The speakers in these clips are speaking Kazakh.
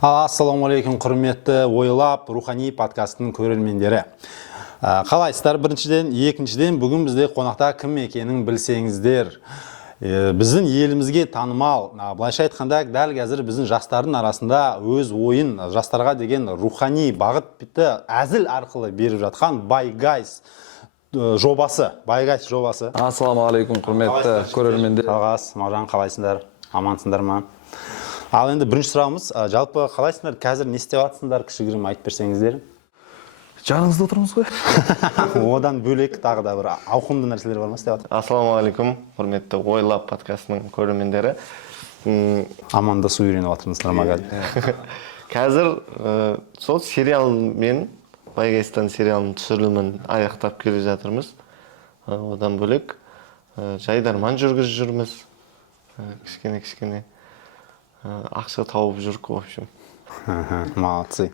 Ассалаумағалейкум, құрметті ойлап рухани подкастының көрермендері. Қалайсыздар? Біріншіден, екіншіден, бүгін бізде қонақта кім екенін білсеңіздер. Біздің елімізге танымал, былайша айтқанда, дәл қазір біздің жастардың арасында өз ойын жастарға деген рухани бағыт бітті әзіл арқылы беріп жатқан Байгайс жобасы. Ассалаумағалейкум, құрметті көрермендер. Ағас, Мағжан, қалайсыңдар? Амансыңдар ма? Ал енді бірінші сұрағымыз, жалпы қалайсыңдар? Қазір не істеп жатсыңдар? Кішігірім айтып берсеңіздер. Жаныңызда отырмыз ғой. Одан бөлек тағы да бір ауқымды нәрселер бар ма істеп жатыр? Ассалаумағалейкум, құрметті ойлап подкастының көрермендері. Амандасу үйреніп жатырсыздар ма қазір? Қазір сол сериалмен Байгайстан сериалының түсірілімін аяқтап келе жатырмыз. Одан бөлек жайдарман жүргізіп жүрміз. Кішкене ақша тауып жүрік, в общем. Молодцы.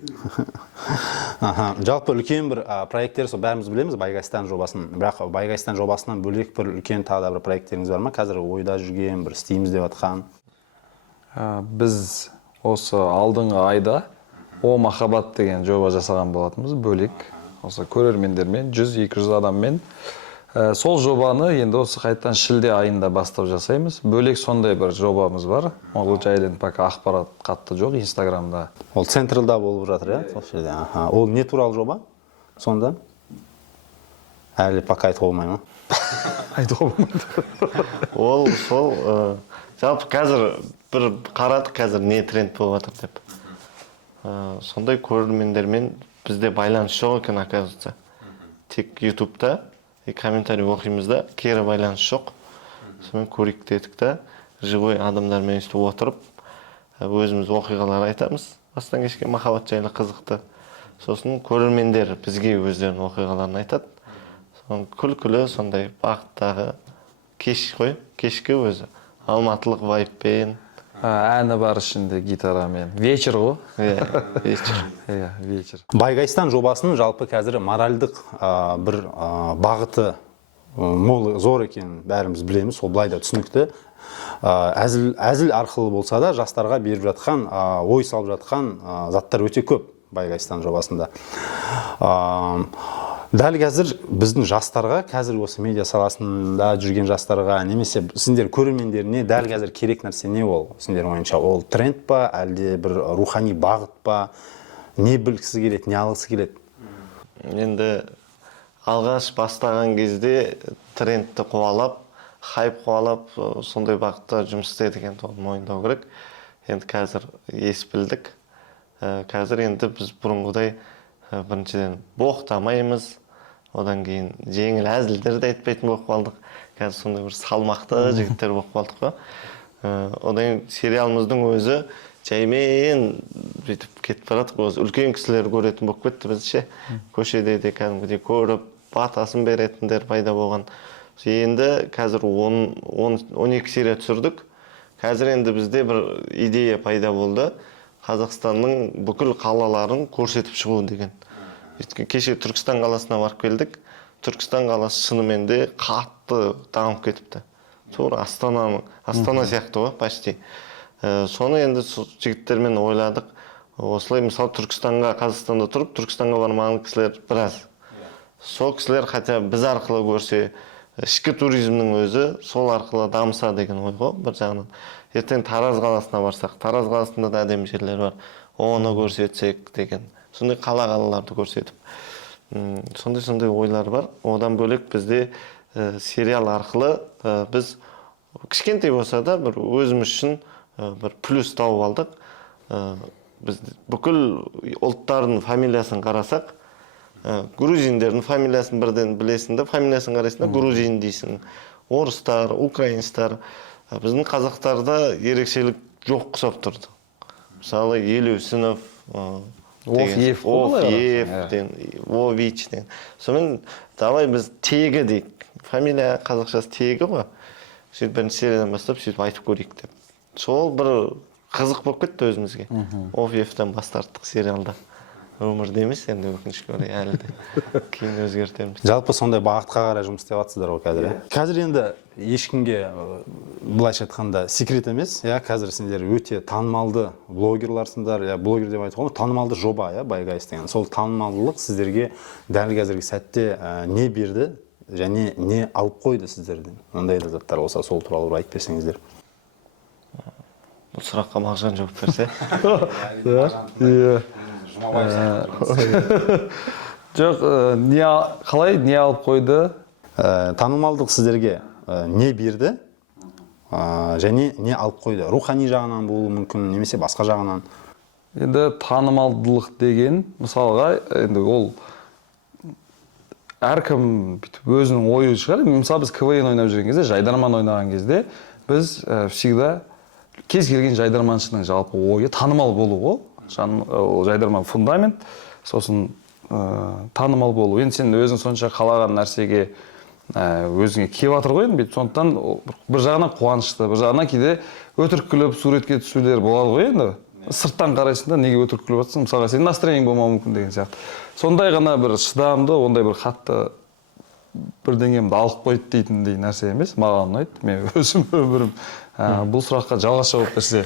Жалпы үлкен бір проекттер, сол бәріміз білеміз Байгайстан жобасын. Бірақ Байгайстан жобасынан бөлек бір үлкен тағы да бір проекттеріңіз бар ма? Қазір ойда жүрген, бір істейміз деп жатқан. Біз осы алдыңғы айда О махаббат деген жоба жасаған болатынбыз, бөлек. Осы көрермендермен 100-200 адаммен. Сол жобаны енді осы қайттан шілде айында бастап жасаймыз. Бөлек сондай бір жобамыз бар. Ол жайлы пока ақпарат қатты жоқ Инстаграмда. Ол централда болып жатыр, иә? Ол не туралы жоба? Сонда? Әлі пока айтуға болмай ма? Айтуға болмайды. Ол сол жалпы қазір бір қарадық, қазір не тренд болып жатыр деп. Сондай көрермендермен бізде байланыс жоқ екен, оказывается. Тек ютубта комментарий оқимыз да, кері байланыс жоқ. Сонымен көрейік дедік та, живой адамдармен өстіп отырып, өзіміз оқиғалар айтамыз. Бастан кешкен махаббат жайлы қызықты. Сосын көрермендер бізге өздерінің оқиғаларын айтады. Сосын күлкілі сондай бағыттағы кешкі өзі. Алматылық вайбпен. Әні бар ішінде гитарамен. Вечер ғой? Вечер. Вечер. Байгайстан жобасының жалпы қазір моральдық бір бағыты мол зор екен бәріміз білеміз, сол былай да түсінікті. Әзіл арқылы болса да жастарға беріп жатқан, ой салып жатқан заттар өте көп Байгайстан жобасында. Дәл қазір біздің жастарға, қазір осы медиа саласында жүрген жастарға, немесе сендер көрермендеріне дәл қазір керек нәрсе не ол? Сендер ойынша ол тренд па, әлде бір рухани бағыт па? Не білгісі келеді, не алғысы келеді? Енді алғаш бастаған кезде трендті қуалап, хайп қуалап, сондай бағытта жұмыс істедік, енді мойындау керек. Енді қазір ес білдік. Қазір енді біз бұрынғыдай біріншіден боқтамаймыз, одан кейін жеңіл әзілдерді айтпайтын болып қалдық. Қазір сондай бір салмақты жігіттер болып қалдық қой. Одан кейін сериалымыздың өзі жаймен бүйтіп кетіп баратық. Өзі үлкен кісілер көретін болып кетті біздше. Көшеде де кәдімгідей көріп, батасын беретіндер пайда болған. Енді қазір 12 серия түсірдік. Қазір енді бізде бір идея пайда болды. Қазақстанның бүкіл қалаларын көрсетіп шығу деген. Кеше Түркістан қаласына барып келдік. Түркістан қаласы шынымен де қатты дамып кетіпті. Тура Астана сияқты ғой, почти. Соны енді жігіттермен ойладық. Осылай мысалы Түркістанға, Қазақстанда тұрып, Түркістанға бармаған кісілер біраз. Сол кісілер хотя біз арқылы көрсе, ішкі туризмнің өзі сол арқылы дамыса деген ой ғой, бір жағынан. Ертең Тараз қаласына барсақ, Тараз қаласында да әдемі жерлер бар. Оны көрсетсек деген. Сондай қалаларды көрсетіп. Сондай ойлар бар. Одан бөлек бізде сериал арқылы біз кішкентай болса да бір өзіміз үшін бір плюс тауып алдық. Біз бүкіл ұлттардың фамилиясын қарасақ, грузиндердің фамилиясын бірден білесің да, фамилиясын қарайсың да, грузин дейсің. Орыстар, украинстар. Біздің қазақтарда ерекшелік жоқ құсап тұрды. Мысалы, Елеусінов, Офьев, Вович деген. Сонымен, давай біз тегі дейік. Фамилия қазақшасы тегі ғой. Сөйтіп бірінші сериядан бастап сөйтіп айтып көрейік деп. Сол бір қызық болып кетті өзімізге. Офьевтен бас тарттық сериалда. өмірде емес енді өкінішке орай әлі де кейін өзгертеміз. Жалпы сондай бағытқа қарай жұмыс істеп жатсыздар ғой қазір. Қазір енді ешкімге былайша айтқанда секрет емес, қазір сендер өте танымалды блогерларсыңдар, блогер деп айтуға болады, танымалды жоба, Байгайс деген. Сол танымалдылық сіздерге дәл қазіргі сәтте не берді және не алып қойды сіздерден? Ондай да заттар болса, сол туралы бір айтып берсеңіздер. Бұл сұраққа Мағжан жауап берсе. Жоқ, қалай не алып қойды? Танымалдық сіздерге не берді және не алып қойды? Рухани жағынан болуы мүмкін, немесе басқа жағынан? Енді танымалдылық деген, мысалға, енді ол әркім өзінің ойы шығар. Мысалы, біз КВН ойнап жүрген кезде, жайдарман ойнаған кезде, біз всегда кез келген жайдарманшының жалпы ойы танымал болу ғой. Жайдарман фундамент, сосын танымал болу. Енді сен өзің сонша қалаған нәрсеге өзіңе келіп жатыр ғой, сондықтан бір жағынан қуанышты, бір жағынан кейде өтірік күліп суретке түсулер болады ғой енді. Сырттан қарайсың да, неге өтірік күліп жатсың? Мысалға сен настроениең болмауы мүмкін деген сияқты. Сондай ғана бір шыдамды, ондай бір қатты бірдеңемді алып қойды дейтіндей нәрсе емес, маған ұнайды. Мен өзім өмірім бұл сұраққа жалғас жауап берсе.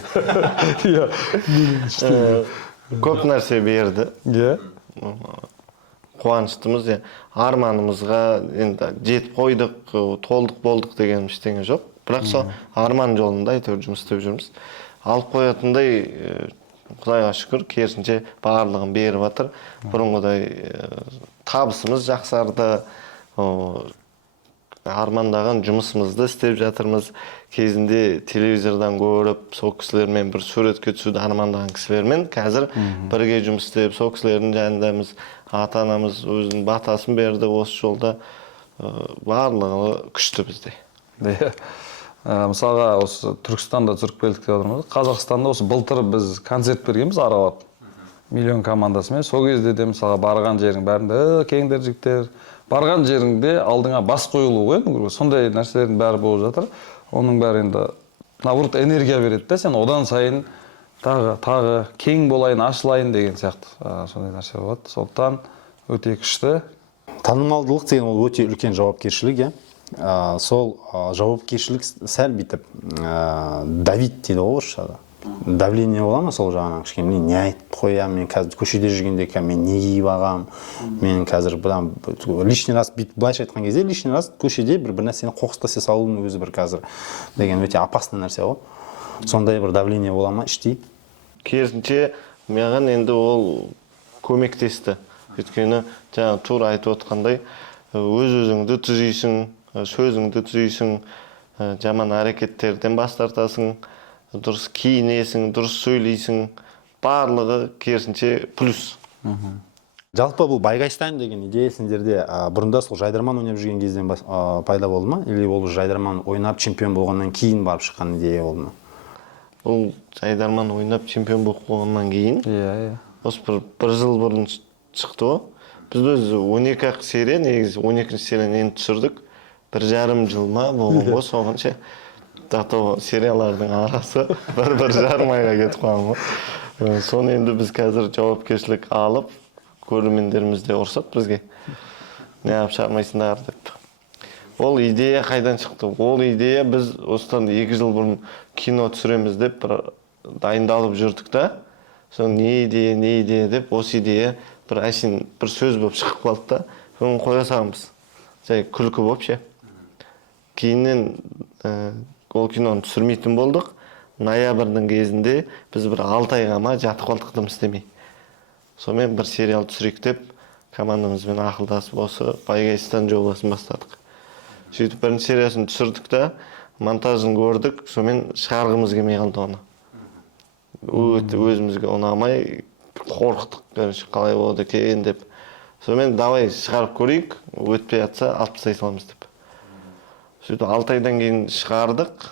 Көп нәрсе берді. Қуаныштымыз, арманымызға енді жетіп қойдық, толдық болдық деген ештеңе жоқ. Бірақ сол арман жолында әйтеуір жұмыс істеп жүрміз. Алып қоятындай, Құдайға шүкір, керісінше барлығын беріп жатыр. Бұрынғыдай табысымыз жақсарды, армандаған жұмысымызды істеп жатырмыз. Кезінде телевизордан көріп, сол кісілермен бір суретке түсуді армандаған кісілермен қазір бірге жұмыс істеп, сол кісілердің жанындамыз. Ата-анамыз өзінің батасын берді осы жолда. Барлығы күшті бізде. Мысалға, осы Түркістанда түсіріп келдік деп отырмыз. Қазақстанда осы былтыр біз концерт бергенбіз аралап. Миллион командасымен. Сол кезде де мысалға барған жерің бәрінде кеңдер жігіттер. Барған жеріңде алдыңа бас қойылу ғой. Сондай нәрселердің бәрі болып жатыр. Оның бәрі енді наоборот энергия береді да, сен одан сайын тағы кең болайын, ашылайын деген сияқты сондай нәрсе болады. Сондықтан өте күшті. Танымалдылық деген ол өте үлкен жауапкершілік, сол жауапкершілік сәл бүйтіп давить дейді ғой орысшада. Давление бола ма сол жағынан? Кішкене не айтып қоям, мен қазір көшеде жүргенде мен не киіп алғам, мен қазір лишний раз былайша айтқан кезде лишний раз көшеде бір нәрсені қоқыс таси салудың өзі бір қазір деген өте опасный нәрсе ғой. Сондай бір давление бола ма іштей? Керісінше маған енді ол көмектесті. Өйткені жаңа тура айтып отқандай, өз-өзіңді түзейсің, сөзіңді түзейсің, жаман әрекеттерден бас тартасың, дұрыс киінесің, дұрыс сөйлейсің, барлығы керісінше плюс. Жалпы бұл Байгайстан деген идея сендерде бұрында сол жайдарман ойнап жүрген кезден пайда болды ма? Или ол жайдарман ойнап чемпион болғаннан кейін барып шыққан идея болды ма? Бұл жайдарман ойнап чемпион болып қойғаннан кейін, осы бір жыл бұрын шықты ғой. Біз өзі 12 серия, негізі 12 серияны енді түсірдік. 1,5 жыл ма болған ғой соғанша. Зато сериялардың арасы бір жарым айға кетіп қалған ғой. Соны енді біз қазір жауапкершілік алып, көрермендеріміз де ұрсады бізге. Не алып шығармайсыңдар деп. Ол идея қайдан шықты? Ол идея біз осыдан 2 жыл бұрын кино түсіреміз деп дайындалып жүрдік та. Соны не идея деп, осы идея бір сөз болып шығып қалды да, соны қоя саламыз. Жай күлкі болып ше. Кейіннен ол киноны түсірмейтін болдық. Ноябрьдің кезінде біз бір 6 айға ма жатып қалдық дым істемей. Сонымен бір сериал түсірейік деп, командамызбен ақылдасып осы Байгайстан жобасын бастадық. Сөйтіп бірінші сериясын түсірдік та, монтажын көрдік, сонымен шығарғымыз келмей қалды оны. Өзімізге ұнамай қорқтық, қалай болады екен деп. Сонымен давай шығарып көрейік, өтпей жатса алып тастай саламыз деп. Сөйтіп 6 айдан кейін шығардық.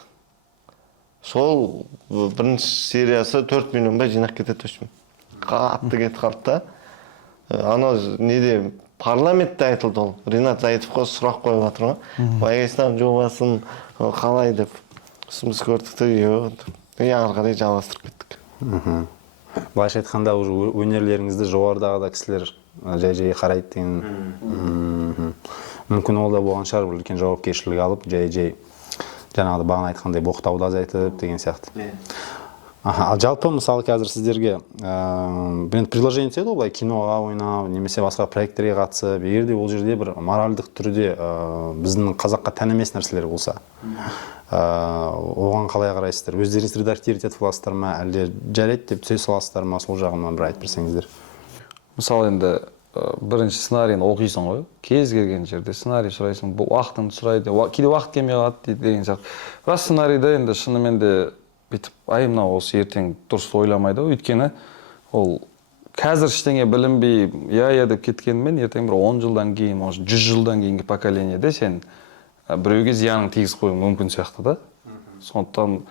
Сол бірінші сериясы 4 миллион ба жинақ кетеді өшім. Қатты кетіп қалды да. Анау неде парламентте айтылды ол. Ринат Заитовқа сұрақ қойып жатыр ма? Байгайстан жобасын қалай деп. Біз көрдік те, ары қарай жалғастырып кеттік. Былайша айтқанда уже өнерлеріңізді жоғарыдағыда кісілер жай қарайды деген. Мүмкін ол да болған шығар, бір үлкен жауапкершілік алып, жай жаңағыда бағана айтқандай боқтауды азайтып деген сияқты. Ал жалпы мысалы қазір сіздерге предложение түседі ғой, киноға ойнау, немесе басқа проекттерге қатысып, егер де ол жерде бір моральдық түрде біздің қазаққа тән емес нәрселер болса, оған қалай қарайсыздар? Өздеріңіз редактировать етіп аласыздар ма, әлде жарайды деп түсе саласыздар ма? Сол жағынан бір айтып берсеңіздер. Мысалы енді бірінші сценарийін оқисың ғой, кез келген жерде сценарий сұрайсың, уақытыңды сұрайды, кейде уақыт келмей қалады деген сияқты. Бірақ сценарийді енді шынымен де бүйтіп, мынау осы ертең дұрыс ойламайды ғой, өйткені ол қазір ештеңе білінбей, я деп кеткенімен, ертең бір 10 жылдан кейін, может 100 жылдан кейінгі поколениеде сен біреуге зиянын тигізіп қоюың мүмкін сияқты да. Сондықтан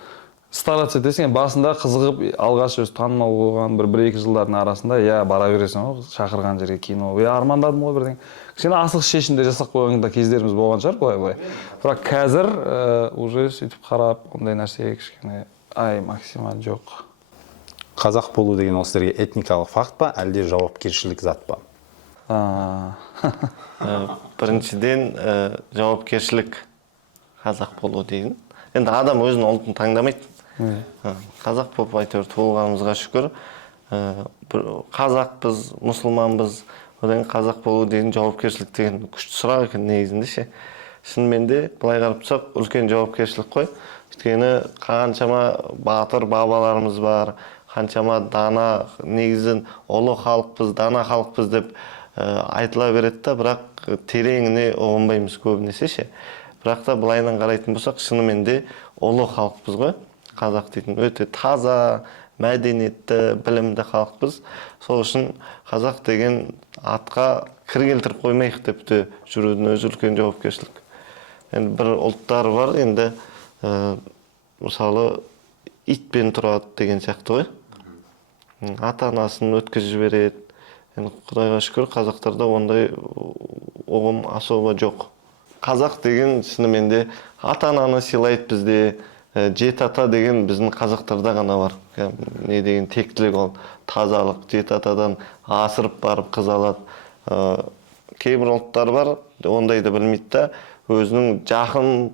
стараться етесің, басында қызығып, алғаш өзі танымал болған бір-екі жылдардың арасында, бара бересің ғой, шақырған жерге кино, армандадым ғой бірден. Кішкене асығыс шешімде жасап қойғанда кездеріміз болған шығар, былай. Бірақ қазір уже сөйтіп қарап, ондай нәрсеге кішкене максимал жоқ. Қазақ болу деген ол сіздерге этникалық факт па, әлде жауапкершілік зат па? Біріншіден жауапкершілік қазақ болу деген. Енді адам өзінің ұлтын таңдамайды. Қазақ болып әйтеуір туылғанымызға шүкір. Қазақпыз, мұсылманбыз, одан қазақ болу деген жауапкершілік деген күшті сұрақ екен негізінде ше. Шынымен де былай қарап тұрсақ, үлкен жауапкершілік қой. Өйткені қаншама батыр бабаларымыз бар, қаншама дана, негізін ұлы халықпыз, дана халықпыз деп айтыла береді да, бірақ тереңіне ұғынбаймыз көбінесе ше. Бірақ та былайынан қарайтын болсақ, шынымен де ұлы халықпыз ғой. Қазақ дейтін өте таза, мәдениетті, білімді халықпыз. Сол үшін қазақ деген атқа кір келтіріп қоймайық деп те жүрудің өзі үлкен жауапкершілік. Енді бір ұлттар бар, енді мысалы итпен тұрады деген сияқты ғой. Ата-анасын өткізіп жібереді. Енді Құдайға шүкір, қазақтарда ондай ұғым особо жоқ. Қазақ деген шынымен де ата-ананы сыйлайды бізде. Жеті ата деген біздің қазақтарда ғана бар. Не деген тектілік ол, тазалық, жеті атадан асырып барып қыз алады. Кейбір ұлттар бар, ондайды білмейді да, өзінің жақын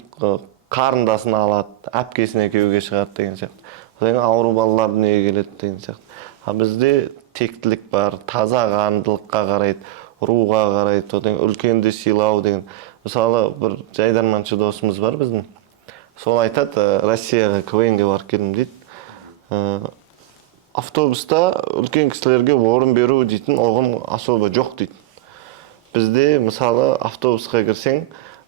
қарындасын алады, әпкесіне күйеуге шығады деген сияқты. Одан ауру балалар дүниеге келеді деген сияқты. Бізде тектілік бар, таза қандылыққа қарайды, руға қарайды, одан үлкенді сыйлау деген. Мысалы, бір жайдарманшы досымыз бар біздің. Сол айтады, Россияға КВН-ге барып келдім дейді. Автобуста үлкен кісілерге орын беру дейтін оғым особо жоқ дейді. Бізде мысалы автобусқа кірсең,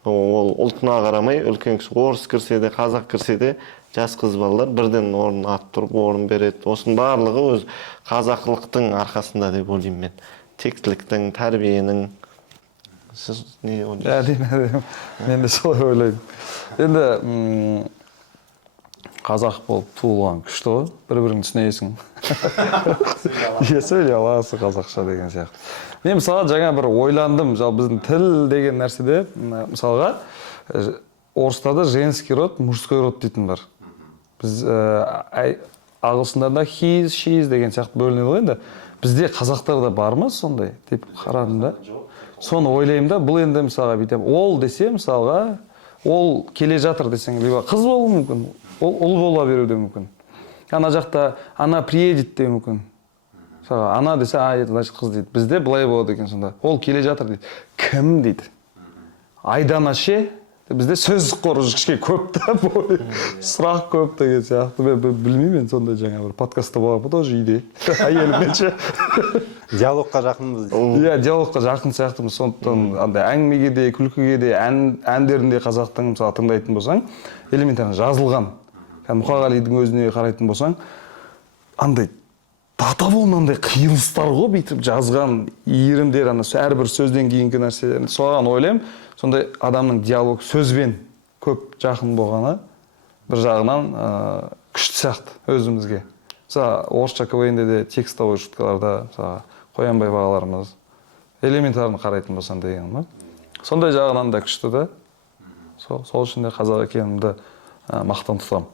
ол ұлтына қарамай, үлкен кісі орыс кірсе де, қазақ кірсе де, жас қыз балалар бірден орын атып тұрып орын береді. Осының барлығы өз қазақылықтың арқасында деп ойлаймын мен. Тектіліктің, тәрбиенің. Сіз не ойлайсыз? Мен де солай ойлаймын. Енді қазақ болып туылған күшті ғой, бір-бірін түсінесің. Сөйлей аласың қазақша деген сияқты. Мен мысалға жаңа бір ойландым, біздің тіл деген нәрседе, мысалға орыстарда женский род, мужской род дейтін бар. Біз ағылшындарда his, she's деген сияқты бөлінеді ғой енді. Бізде қазақтарда бар ма сондай деп қарадым да. Соны ойлаймын да, бұл енді мысалға бүйтем, ол десе мысалға, ол келе жатыр десең, либо қыз болуы мүмкін, ол ұл бола беруі де мүмкін. Ана жақта ана приедет де мүмкін. Мысалға, ана десе, значит қыз дейді. Бізде былай болады екен сонда. Ол келе жатыр дейді. Кім дейді? Айдана ше? Бізде сөз қоры кішкене көп та, сұрақ көп деген сияқты. Мен білмеймін, сондай жаңа бір подкастта болған, тоже үйде. Әйеліммен ше. Диалогқа жақынбыз. Иә, диалогқа жақын сияқтымыз. Сондықтан әңгімеге де, күлкіге де, әндерінде қазақтың мысалы тыңдайтын болсаң, элементарно жазылған. Мұқағалидың өзіне қарайтын болсаң, андай дата болмандай қиылыстар ғой, бүйтіп жазған иірімдер, әрбір сөзден кейінгі нәрселер. Соған ойлаймын, сондай адамның диалог сөзбен көп жақын болғаны бір жағынан күшті сияқты өзімізге. Мысалы, орысша КВН-де де текстовый шуткаларда, мысалы, Қоянбай бағаларымыз элементарын қарайтын болсаң деген ма? Сондай жағынан да күшті да. Сол үшін де қазақ екенімді мақтан тұтамын.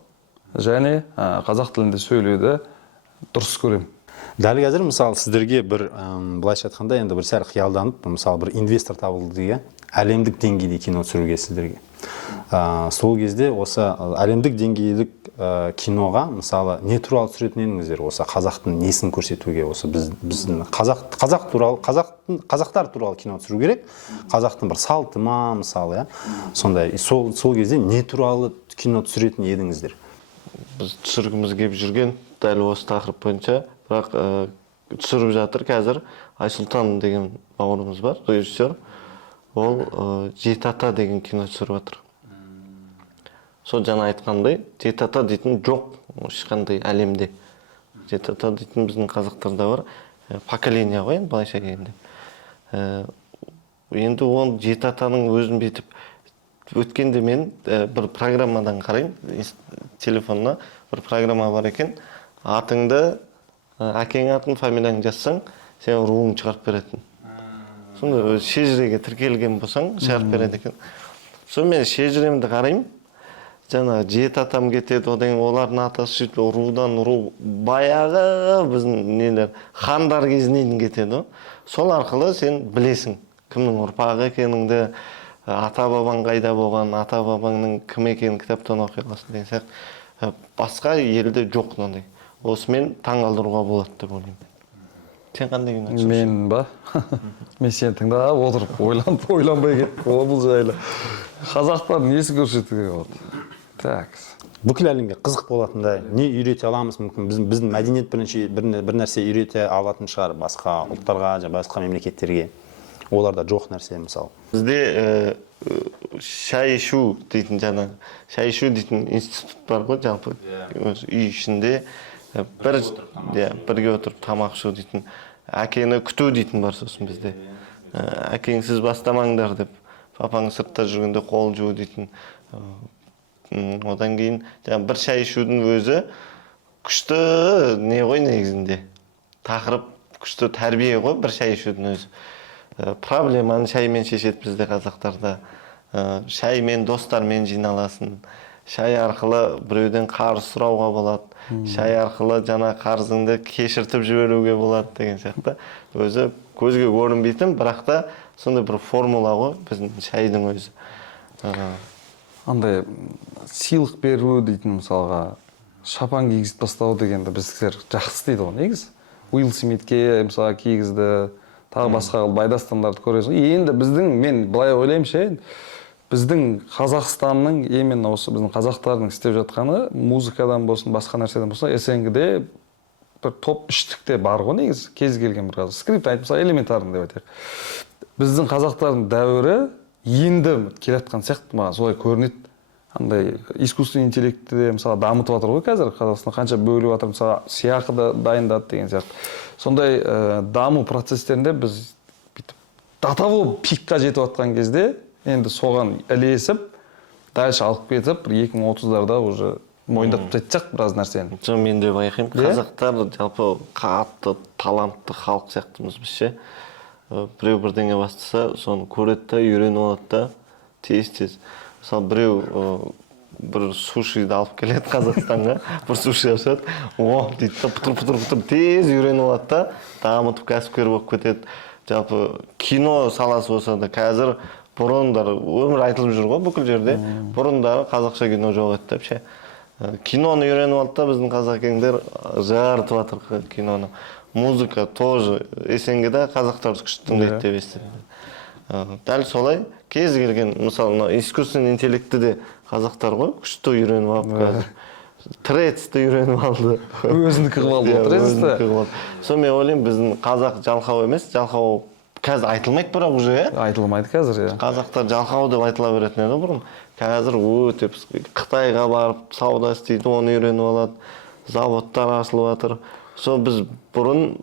Және қазақ тілінде сөйлеуді дұрыс көремін. Дәл қазір мысалы сіздерге бір былайша айтқанда енді бір сәл қиялданып, мысалы бір инвестор табылды деген әлемдік деңгейде кино түсіруге сіздерге. Сол кезде осы әлемдік деңгейлік киноға мысалы не туралы түсіретін едіңіздер? Осы қазақтың несін көрсетуге, осы біздің қазақ туралы, қазақтар туралы кино түсіру керек. Қазақтың бір салты ма, мысалы, сондай. Сол кезде не туралы кино түсіретін едіңіздер? Біз түсіргіміз келіп жүрген дәл осы тақырып бойынша, бірақ түсіріп жатыр қазір. Айсұлтан деген бауырымыз бар, режиссер. Ол Жеті ата деген кино түсіріп жатыр. Сол жаңа айтқандай, Жеті ата дейтін жоқ ешқандай әлемде. Жеті ата дейтін біздің қазақтарда бар. Поколение ғой, былайша келгенде. Енді ол Жеті атаның өзін бетіп өткенде мен бір программадан қараймын, телефонына бір программа бар екен. Атыңды, әкең атын, фамилияң жазсаң, сен руың шығарып беретін. Сонда шежіреге тіркелген болсаң, шығарып береді екен. Сол мен шежіремді қараймын. Жаңа Жеті атам кетеді, одан олардың атасы сөйтіп рудан ру баяғы біздің нелер хандар кезінен кетеді. Сол арқылы сен білесің кімнің ұрпағы екеніңді, ата бабаң қайда болған, ата бабаңның кім екенін кітаптан оқи аласың деген сияқты. Басқа елде жоқ мынандай. Осымен таңғалдыруға болады деп ойлаймын. Сен қандай кино түсіресің? Мен ба? Мен сені тыңдап отырып ойланбай кеттім бұл жайлы. Қазақтар несі көрсетуге болады? Так. Бүкіл әлемге қызық болатындай не үйрете аламыз, мүмкін біздің мәдениет бір нәрсе үйрете алатын шығар басқа ұлттарға, басқа мемлекеттерге. Оларда жоқ нәрсе мысалы. Бізде шай ішу дейтін институт бар ғой, жалпы үй ішінде бірге отырып тамақ ішу дейтін, әкені күту дейтін бар сосын бізде. Әкеңсіз бастамаңдар деп, папаң сыртта жүргенде қол жуу дейтін. Одан кейін бір шай ішудің өзі күшті не ғой негізінде. Тақырып күшті тәрбие ғой бір шай ішудің өзі. Проблеманы шаймен шешеді бізде қазақтарда. Шаймен достармен жиналасын. Шай арқылы біреуден қарыз сұрауға болады. Шай арқылы жаңа қарызыңды кешіртіп жіберуге болады деген сияқты. Өзі көзге көрінбейтін, бірақ та сондай бір формула ғой біздің шайдың өзі. Андай сыйлық беру дейтін мысалға шапан кигізіп тастау дегенді біздер жақсы істейді ғой негізі. Уилл Смитке мысалға кигізді, тағы басқа байдастандарды көресің. Енді мен былай ойлаймын ше, біздің Қазақстанның, именно осы біздің қазақтардың істеп жатқаны музыкадан болсын, басқа нәрседен болсын, СНГ-де бір топ үштікте бар ғой негізі, кез келген бір қазақ. Скрипт айтып мысалы элементарный деп айтайық. Біздің қазақтардың дәуірі енді келатқан сияқты маған солай көрінеді. Андай искусственный интеллектті де мысалы дамытып жатыр ғой қазір. Қазақстан қанша бөліп жатыр, мысалы сыйақы да дайындады деген сияқты. Сондай даму процестерінде біз дата болып пикқа жетіп жатқан кезде енді соған ілесіп, дальше алып кетіп, 2030-дарда уже мойындатып жатсақ біраз нәрсені. Мен де байқаймын, қазақтар жалпы қатты талантты халық сияқтымыз біз ше. Біреу бірдеңе бастаса, соны көреді да, үйреніп алады да, тез-тез. Мысалы біреу бір сушиді алып келеді Қазақстанға, бір суши ашады, дейді да, пұтыр тез үйреніп алады да, дамытып кәсіпкер болып кетеді. Жалпы кино саласы болса да қазір бұрындар өмір айтылып жүр ғой бүкіл жерде. Бұрындары қазақша кино жоқ еді деп ше. Киноны үйреніп алды да біздің қазақ кеңдер жарытып жатыр киноны. Музыка тоже СНГ-да қазақтарды күшті тыңдайды деп естідім. Дәл солай кез келген, мысалы, искусственный интеллектті де қазақтар ғой күшті үйреніп алып қазір. Трецті үйреніп алды. Өзіндікі қылып алды ғой трецті. Сол мен ойлаймын, біздің қазақ жалқау емес, жалқау қазір айтылмайды бірақ уже, айтылмайды қазір, қазақтар жалқау деп айтыла беретін еді бұрын. Қазір өте Қытайға барып сауда істейді, оны үйреніп алады, заводтар ашылып жатыр. Сол біз бұрын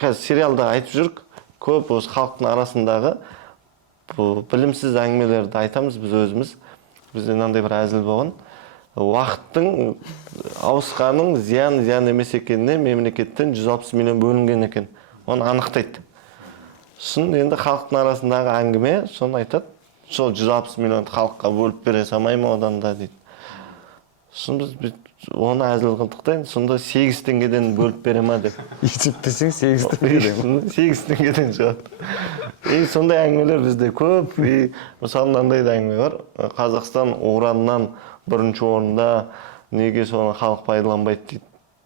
қазір сериалда айтып жүрік, көп осы халықтың арасындағы білімсіз әңгімелерді айтамыз біз өзіміз. Бізде мынандай бір әзіл болған. Уақыттың ауысқаның зиян емес екеніне мемлекеттен 160 миллион бөлінген екен. Оны анықтайды. Шын енді халықтың арасындағы әңгіме, соны айтады. Сол 160 миллион халыққа бөліп бере салмай ма одан да дейді. сосын біз оны әзіл қылдық та енді сонда 8 теңгеден бөліп бере ма деп. есептесең 8 теңгеден. 8 теңгеден шығады. Сондай әңгімелер бізде көп. Мысалы мынандай да әңгіме бар. Қазақстан ураннан бірінші орында, неге соны халық пайдаланбайды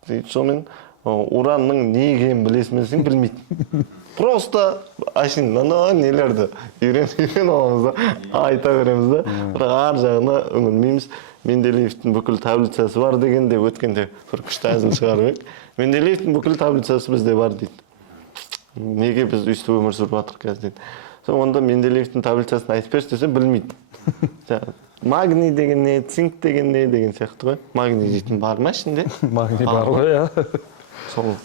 дейді. Сонымен уранның не екенін білесің білмейді. Просто ашын нелерді үйрен аламыз да, айта береміз да. Бірақ ар жағына үңілмейміз. Менделеевтің бүкіл таблицасы бар дегенде өткенде бір күшті әзіл шығарып ек. Менделеевтің бүкіл таблицасы бізде бар дейді. Неге біз өйстіп өмір сүріп жатырмыз қазір дейді. Онда Менделеевтің таблицасын айтып берші десе білмейді. Магний деген не, цинк деген не деген сияқты ғой. Магний дейтін бар ма ішінде? Магний бар ғой, иә. Сол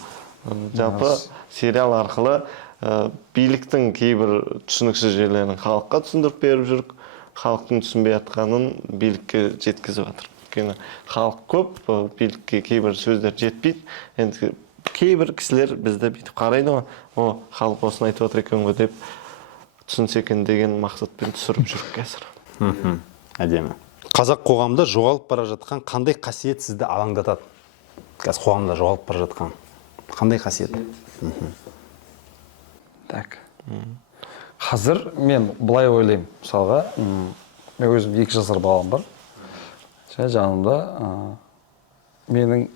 жалпы сериал арқылы биліктің кейбір түсініксіз жерлерін халыққа түсіндіріп беріп жүрік. Халықтың түсінбей жатқанын билікке жеткізіп жатыр. Өйткені халық көп, билікке кейбір сөздер жетпейді. Енді кейбір кісілер бізді бүйтіп қарайды ғой, халық осыны айтып жатыр екен ғой деп түсінсе екен деген мақсатпен түсіріп жүрік қазір. Әдемі. Қазақ қоғамында жоғалып бара жатқан қандай қасиет сізді алаңдатады? Қазір қоғамда жоғалып бара жатқан қандай қасиет? Так. Қазір мен былай ойлаймын, мысалға, мен өзім 2 жасар балам бар. Жанымда менің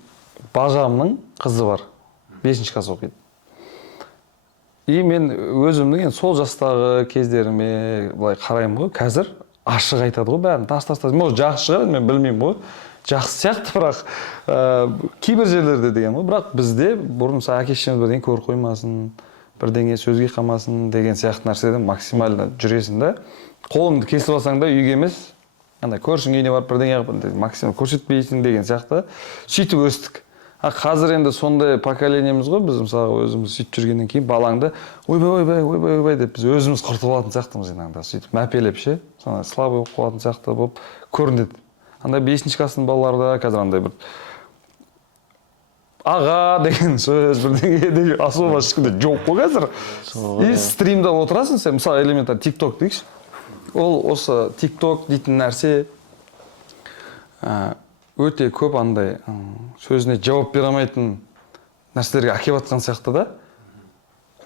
бажамның қызы бар. 5-ші класс оқиды. И мен өзімнің сол жастағы кездеріме былай қараймын ғой, қазір ашық айтады ғой бәрін, тас. Может, жақсы шығар, мен білмеймін ғой. Жақсы сияқты, бірақ кейбір жерлерде деген ғой. Бірақ бізде бұрын әке-шешеміз бірдеңе көріп қоймасын, бірдеңе сөзге қалмасын деген сияқты нәрседен максимально жүресің да. Қолыңды кесіп алсаң да үйге емес, көршің үйіне барып бірдеңе максимум көрсетпейсің деген сияқты. Сөйтіп өстік. Қазір енді сондай поколениеміз ғой, біз мысалы өзіміз сөйтіп жүргеннен кейін балаңды ойбай деп біз өзіміз құртып алатын сияқтымыз енді. Сөйтіп мәпелеп ше, слабый болып қалатын сияқты болып көрінеді. 5-ші класстың балаларда қазір андай бір аға деген сөз бірдеңе деген особо ешкімде жоқ қой қазір. И стримда отырасың сен, мысалы элементар TikTok дейікші. Ол осы TikTok дейтін нәрсе өте көп андай сөзіне жауап бере алмайтын нәрселерге әкеп жатқан сияқты да.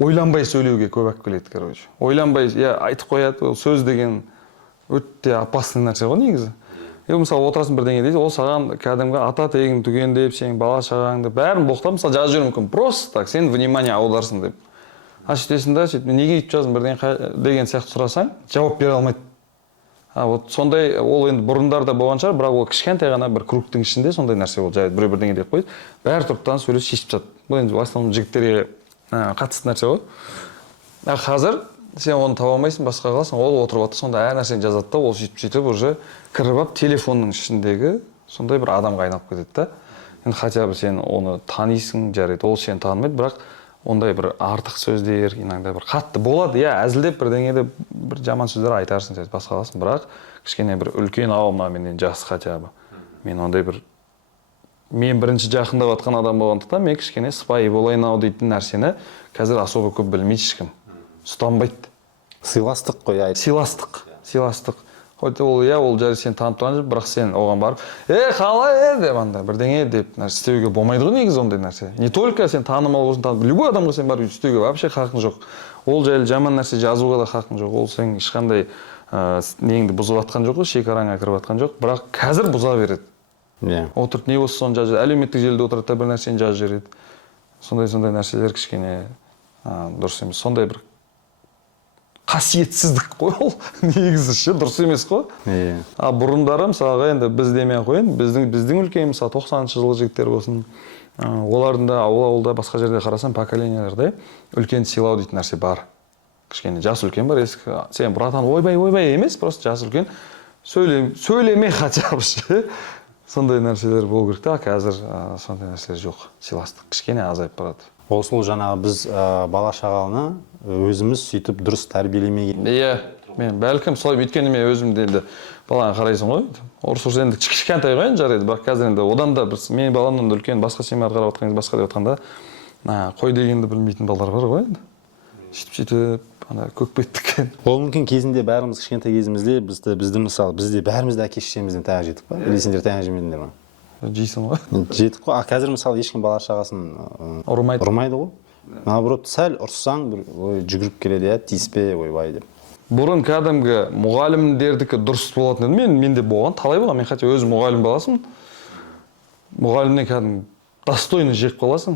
Ойланбай сөйлеуге көп әкеп келеді, короче. Ойланбай, айтып қояды, ол сөз деген өте опасный нәрсе ғой негізі. Мысалы отырасың бірдеңе дейді, ол саған кәдімгі ата тегін түгендеп, сенің бала шағаңды бәрін боқтап, мысалы жазып жүру мүмкін. Просто так, сен внимание аударсын деп. Сөйтесің да, неге өйтіп жаздың бірдеңе деген сияқты сұрасаң, жауап бере алмайды. Вот сондай, ол енді бұрындарда болған шығар, бірақ ол кішкентай ғана бір кругтың ішінде сондай нәрсе болды. Біреу бірдеңе деп қойды, бәрі тұрыптан сөйлесіп шешіп тастады. Бұл енді основном жігіттерге қатысты нәрсе ғой. Қазір сен оны таба алмайсың, басқа қаласың, ол отырып жатыр, сонда әр нәрсені жазады да, ол сөйтіп уже кіріп алып телефонның ішіндегі сондай бір адамға айналып кетеді да. Енді хотя бы сен оны танисың, жарайды, ол сені танымайды, бірақ ондай бір артық сөздер, иногда бір қатты болады, әзілдеп бірдеңеде бір жаман сөздер айтарсың, басқа қаласың, бірақ кішкене бір үлкен ауылма менен жас хотя бы. Мен ондай бір мен бірінші жақындап жатқан адам болғандықтан мен кішкене сыпайы болайын ау дейтін нәрсені қазір особо көп білмейді ешкім. Ұстанбайды. Сыйластық қой, Сыйластық. Ол жәрі сен танып тұрған жоқ, бірақ сен оған барып, қалай деп бірдеңе деп нәрсе істеуге болмайды ғой негізі ондай нәрсе. Не только сен танымал болсын, любой адамға сен барып істеуге вообще хақың жоқ. Ол жайлы жаман нәрсе жазуға да хақың жоқ. Ол сен ешқандай неңді бұзып жатқан жоқ, шекараңа кіріп жатқан жоқ, бірақ қазір бұза береді. Отырып не болса соны жазып, әлеуметтік желіде отырады да бір нәрсені жазып жібереді. Сондай нәрселер кішкене дұрыс емес. Сондай бір қасиетсіздік қой ол негізі ше, дұрыс емес қой. Бұрындары мысалға енді біз демей қойын, біздің үлкен мысалы 90-шы жылғы жігіттер болсын, олардың да ауылда басқа жерде қарасам поколенияларда үлкен сыйлау дейтін нәрсе бар. Кішкене жас үлкен бар, ескі сен братан ойбай емес, просто жас үлкен сөйлеме хотя бы ше. Сондай нәрселер болу керек та, қазір сондай нәрселер жоқ. Сыйластық кішкене азайып барады. Сол жаңағы біз бала шағаны өзіміз сөйтіп дұрыс тәрбиелемеген. Мен бәлкім солай, өйткені мен өзімде енді балаға қарайсың ғой. Орыс енді кішкентай ғой жарайды, бірақ қазір енді одан да бір мен баламнан да үлкен басқа семинар қарап жатқан кезде басқа деп жатқанда қой дегенді білмейтін балалар бар ғой енді. Сөйтіп көкпеттіккен. Ол мүмкін кезінде бәріміз кішкентай кезімізде бізді мысалы бізде бәріміз де әке-шешемізден таяқ жедік па? Или сендер таяқ жемедіңдер ме? жейсің ғой. Жетіп қой. Қазір мысалы ешкім бала шағасын ұрмайды ғой. Наоборот, сәл ұрсаң бір жүгіріп келеді, иә, тиіспе, ойбай деп. Бұрын кәдімгі мұғалімдердікі дұрыс болатын еді. Менде болған, талай болған. Мен хотя өзім мұғалім баласымын. Мұғалімнен кәдімгі достойны жеп қаласың.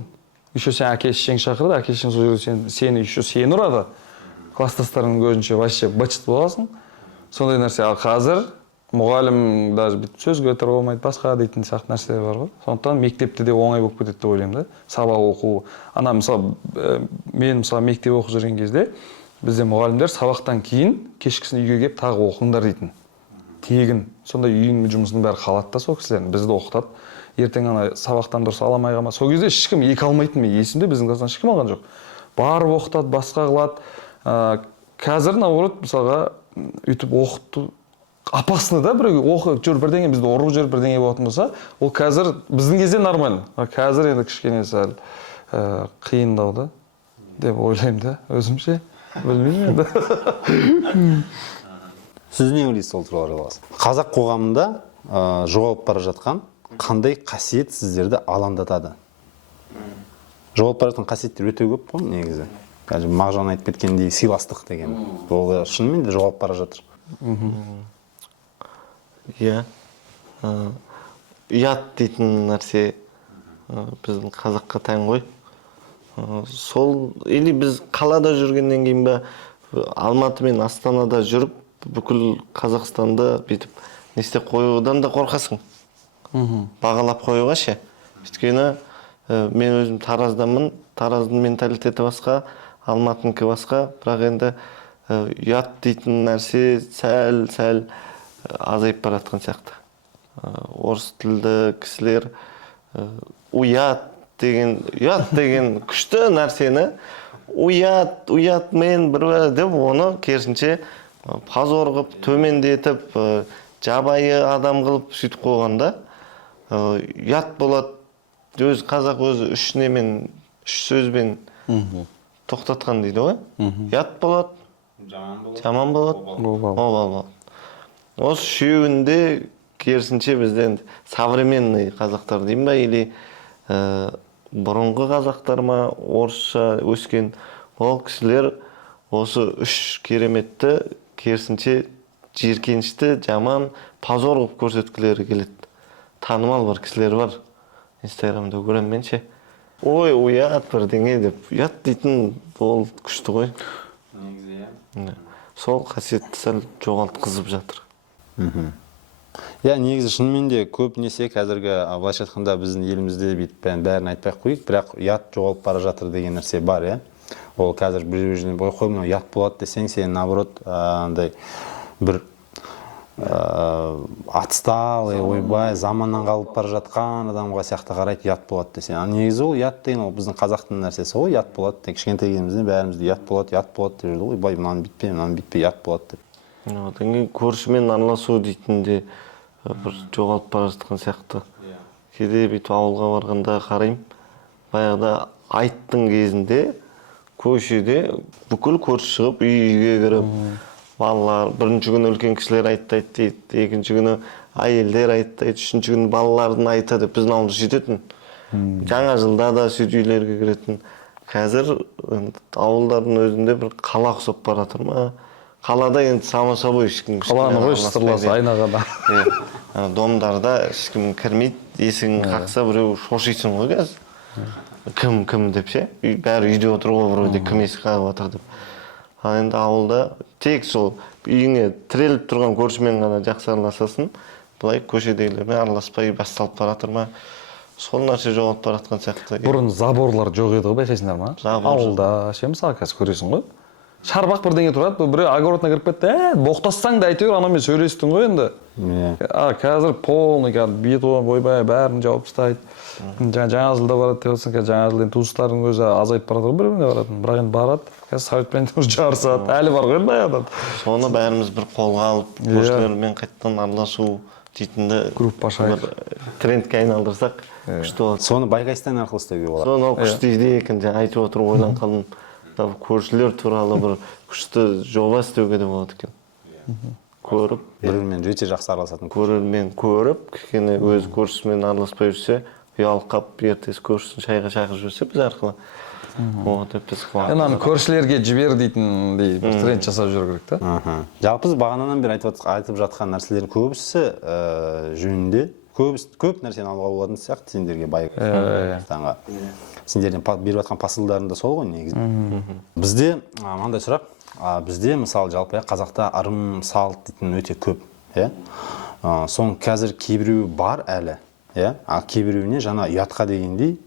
Еще сен әке-шешең шақырды, әке-шешең сол жерде сені еще сені ұрады. Класстастарыңның көзінше вообще быт боласың. Сондай нәрсе. Ал қазір мұғалім даже сөзге өтір болмайды, басқа дейтін сияқты нәрселер бар ғой. Сондықтан мектепте де оңай болып кетеді деп ойлаймын да. Сабақ оқу. Ана мысалы мен мысалы мектеп оқып жүрген кезде бізде мұғалімдер сабақтан кейін кешкісін үйге келіп тағы оқыңдар дейтін. Тегін. Сонда үйдің жұмысының бәрі қалады да сол кісілердің. Бізді оқытады. Ертең ана сабақтан дұрыс аламай қалма. Сол кезде ешкім екі алмайтын. Мен есімде біздің класстан ешкім алған жоқ. Барып оқытады, басқа қылады. Қазір наоборот мысалға үйтіп оқыту опасно да, біреу оқып жүр бірдеңе бізді ұрып жүр бірдеңе болатын болса, ол қазір біздің кезде нормально. Қазір енді кішкене сәл қиындау да деп ойлаймын да, өзімше. Білмеймін енді. Сіз не ойлайсыз ол туралы? Қазақ қоғамында жоғалып бара жатқан қандай қасиет сіздерді алаңдатады? Жоғалып бара жатқан қасиеттер өте көп қой негізі. Қазір Мағжан айтып кеткендей сыйластық деген. Ол шынымен де жоғалып бара жатыр. Иә. Ұят дейтін нәрсе біздің қазаққа тән ғой. Сол или біз қалада жүргеннен кейін бе Алматы мен Астанада жүріп бүкіл Қазақстанды бүйтіп не істеп қоюдан да қорқасың. Бағалап қоюға ше. Өйткені мен өзім Тараздамын. Тараздың менталитеті басқа, Алматыныкі басқа, бірақ енді ұят дейтін нәрсе сәл азайып бара жатқан сияқты. Орыс тілді кісілер ұят деген күшті нәрсені ұят мен бір деп оны керісінше позор қылып, төмендетіп, жабайы адам қылып сөйтіп қойғанда ұят болады. Өз қазақ өзі үш сөзбен тоқтатқан дейді ғой. Ұят болады, жаман болады, обал болады. Осы үшеуінде керісінше бізден современный қазақтар деймін ба, или бұрынғы қазақтар ма, орысша өскен ол кісілер осы үш кереметті керісінше жиіркенішті, жаман, позор қылып көрсеткілері келеді. Танымал бар кісілер бар. Инстаграмда көремін мен ше. Ой, ұят бірдеңе деп. Ұят дейтін ол күшті ғой. Сол қасиетті сәл жоғалтқызып жатыр. Иә, негізі шынымен де көбінесе қазіргі былайша айтқанда біздің елімізде бәрін айтпай қойып, бірақ ұят жоғалып бара жатыр деген нәрсе бар, иә. Ол қазір бір-біріне бой қоймын, ұят болады десең, сен наоборот андай бір отсталый, ойбай, заманнан қалып бара жатқан адамға сияқты қарайды, ұят болады десең. Негізі ол ұят деген ол біздің қазақтың нәрсесі ғой, ұят болады. Тек кішкентай кезімізде бәрімізде ұят болады деп жүрді ғой. Ойбай, мынаны битпе, ұят болады деп. Одан кейін көршімен араласу дейтін де бір жоғалып бара жатқан сияқты. Кейде бүйтіп ауылға барғанда қараймын, баяғыда айттың кезінде көшеде бүкіл көрші шығып үйге кіріп, балалар бірінші күні үлкен кісілер айттайды дейді, екінші күні әйелдер айттайды, үшінші күні балалардың айтады. Біздің ауылда сөйтетін. Жаңа жылда да сөйтіп үйлерге кіретін. Қазір ауылдардың өзінде бір қала ұқсап бара жатыр ма? Қалада енді само собой ешкім қаланы ғой сырласы айнаға да. Домдарда ешкім кірмейді, есігін қақса біреу шошисың ғой қазір. Кім деп ше? Бәрі үйде отыр ғой, біреуде кім есік қағып отыр деп. Ал енді ауылда тек сол үйіңе тіреліп тұрған көршімен ғана жақсы араласасың. Былай көшедегілермен араласпай басталып бара жатыр ма? Сол нәрсе жоғалып бара жатқан сияқты. Бұрын заборлар жоқ еді ғой, байқайсыңдар ма? Ауылда ше мысалы қазір көресің ғой. Шарбақ бірдеңе тұрады, біреу огородына кіріп кетті, боқтассаң да әйтеуір анамен сөйлестің ғой енді. Қазір полный бетон, ойбай, бәрін жауып тастайды. Жаңа жылда барады деп отырсың, жаңа жылдың туыстарының өзі азайып барады ғой, бір-біріне баратын. Бірақ енді барады, қазір советпен жарысады, әлі бар ғой баяғыдан. Соны бәріміз бір қолға алып, көршілермен қайтадан араласу дейтінді группа шайық трендке айналдырсақ күшті болады. Соны байқайсыздан арқылы істеуге болады. Соны күшті идея екен, айтып отырып ойланып қалдым. Көршілер туралы бір күшті жоба істеуге де болады екен. көріп, Көрермен өте жақсы араласатын. көрермен көріп, кішкене өз көршісімен араласпай жүрсе, ұялып қалып, ертесі көршісін шайға шақырып жүрсе біз арқылы. О, деп біз Аны көршілерге жібер дейтіндей бір тренд жасап жүру керек та. Жалпы біз бағанадан бері айтып жатқан нәрселердің көбісі жөнінде көп нәрсені алуға болатын сияқты сендерге байғанға. Сендерден беріп жатқан посылдарың да сол ғой негізі. Бізде мынандай сұрақ, бізде мысалы жалпы қазақта ырым салт дейтін өте көп. Соның қазір кейбіреуі бар әлі, а кейбіреуіне жаңа ұятқа дегендей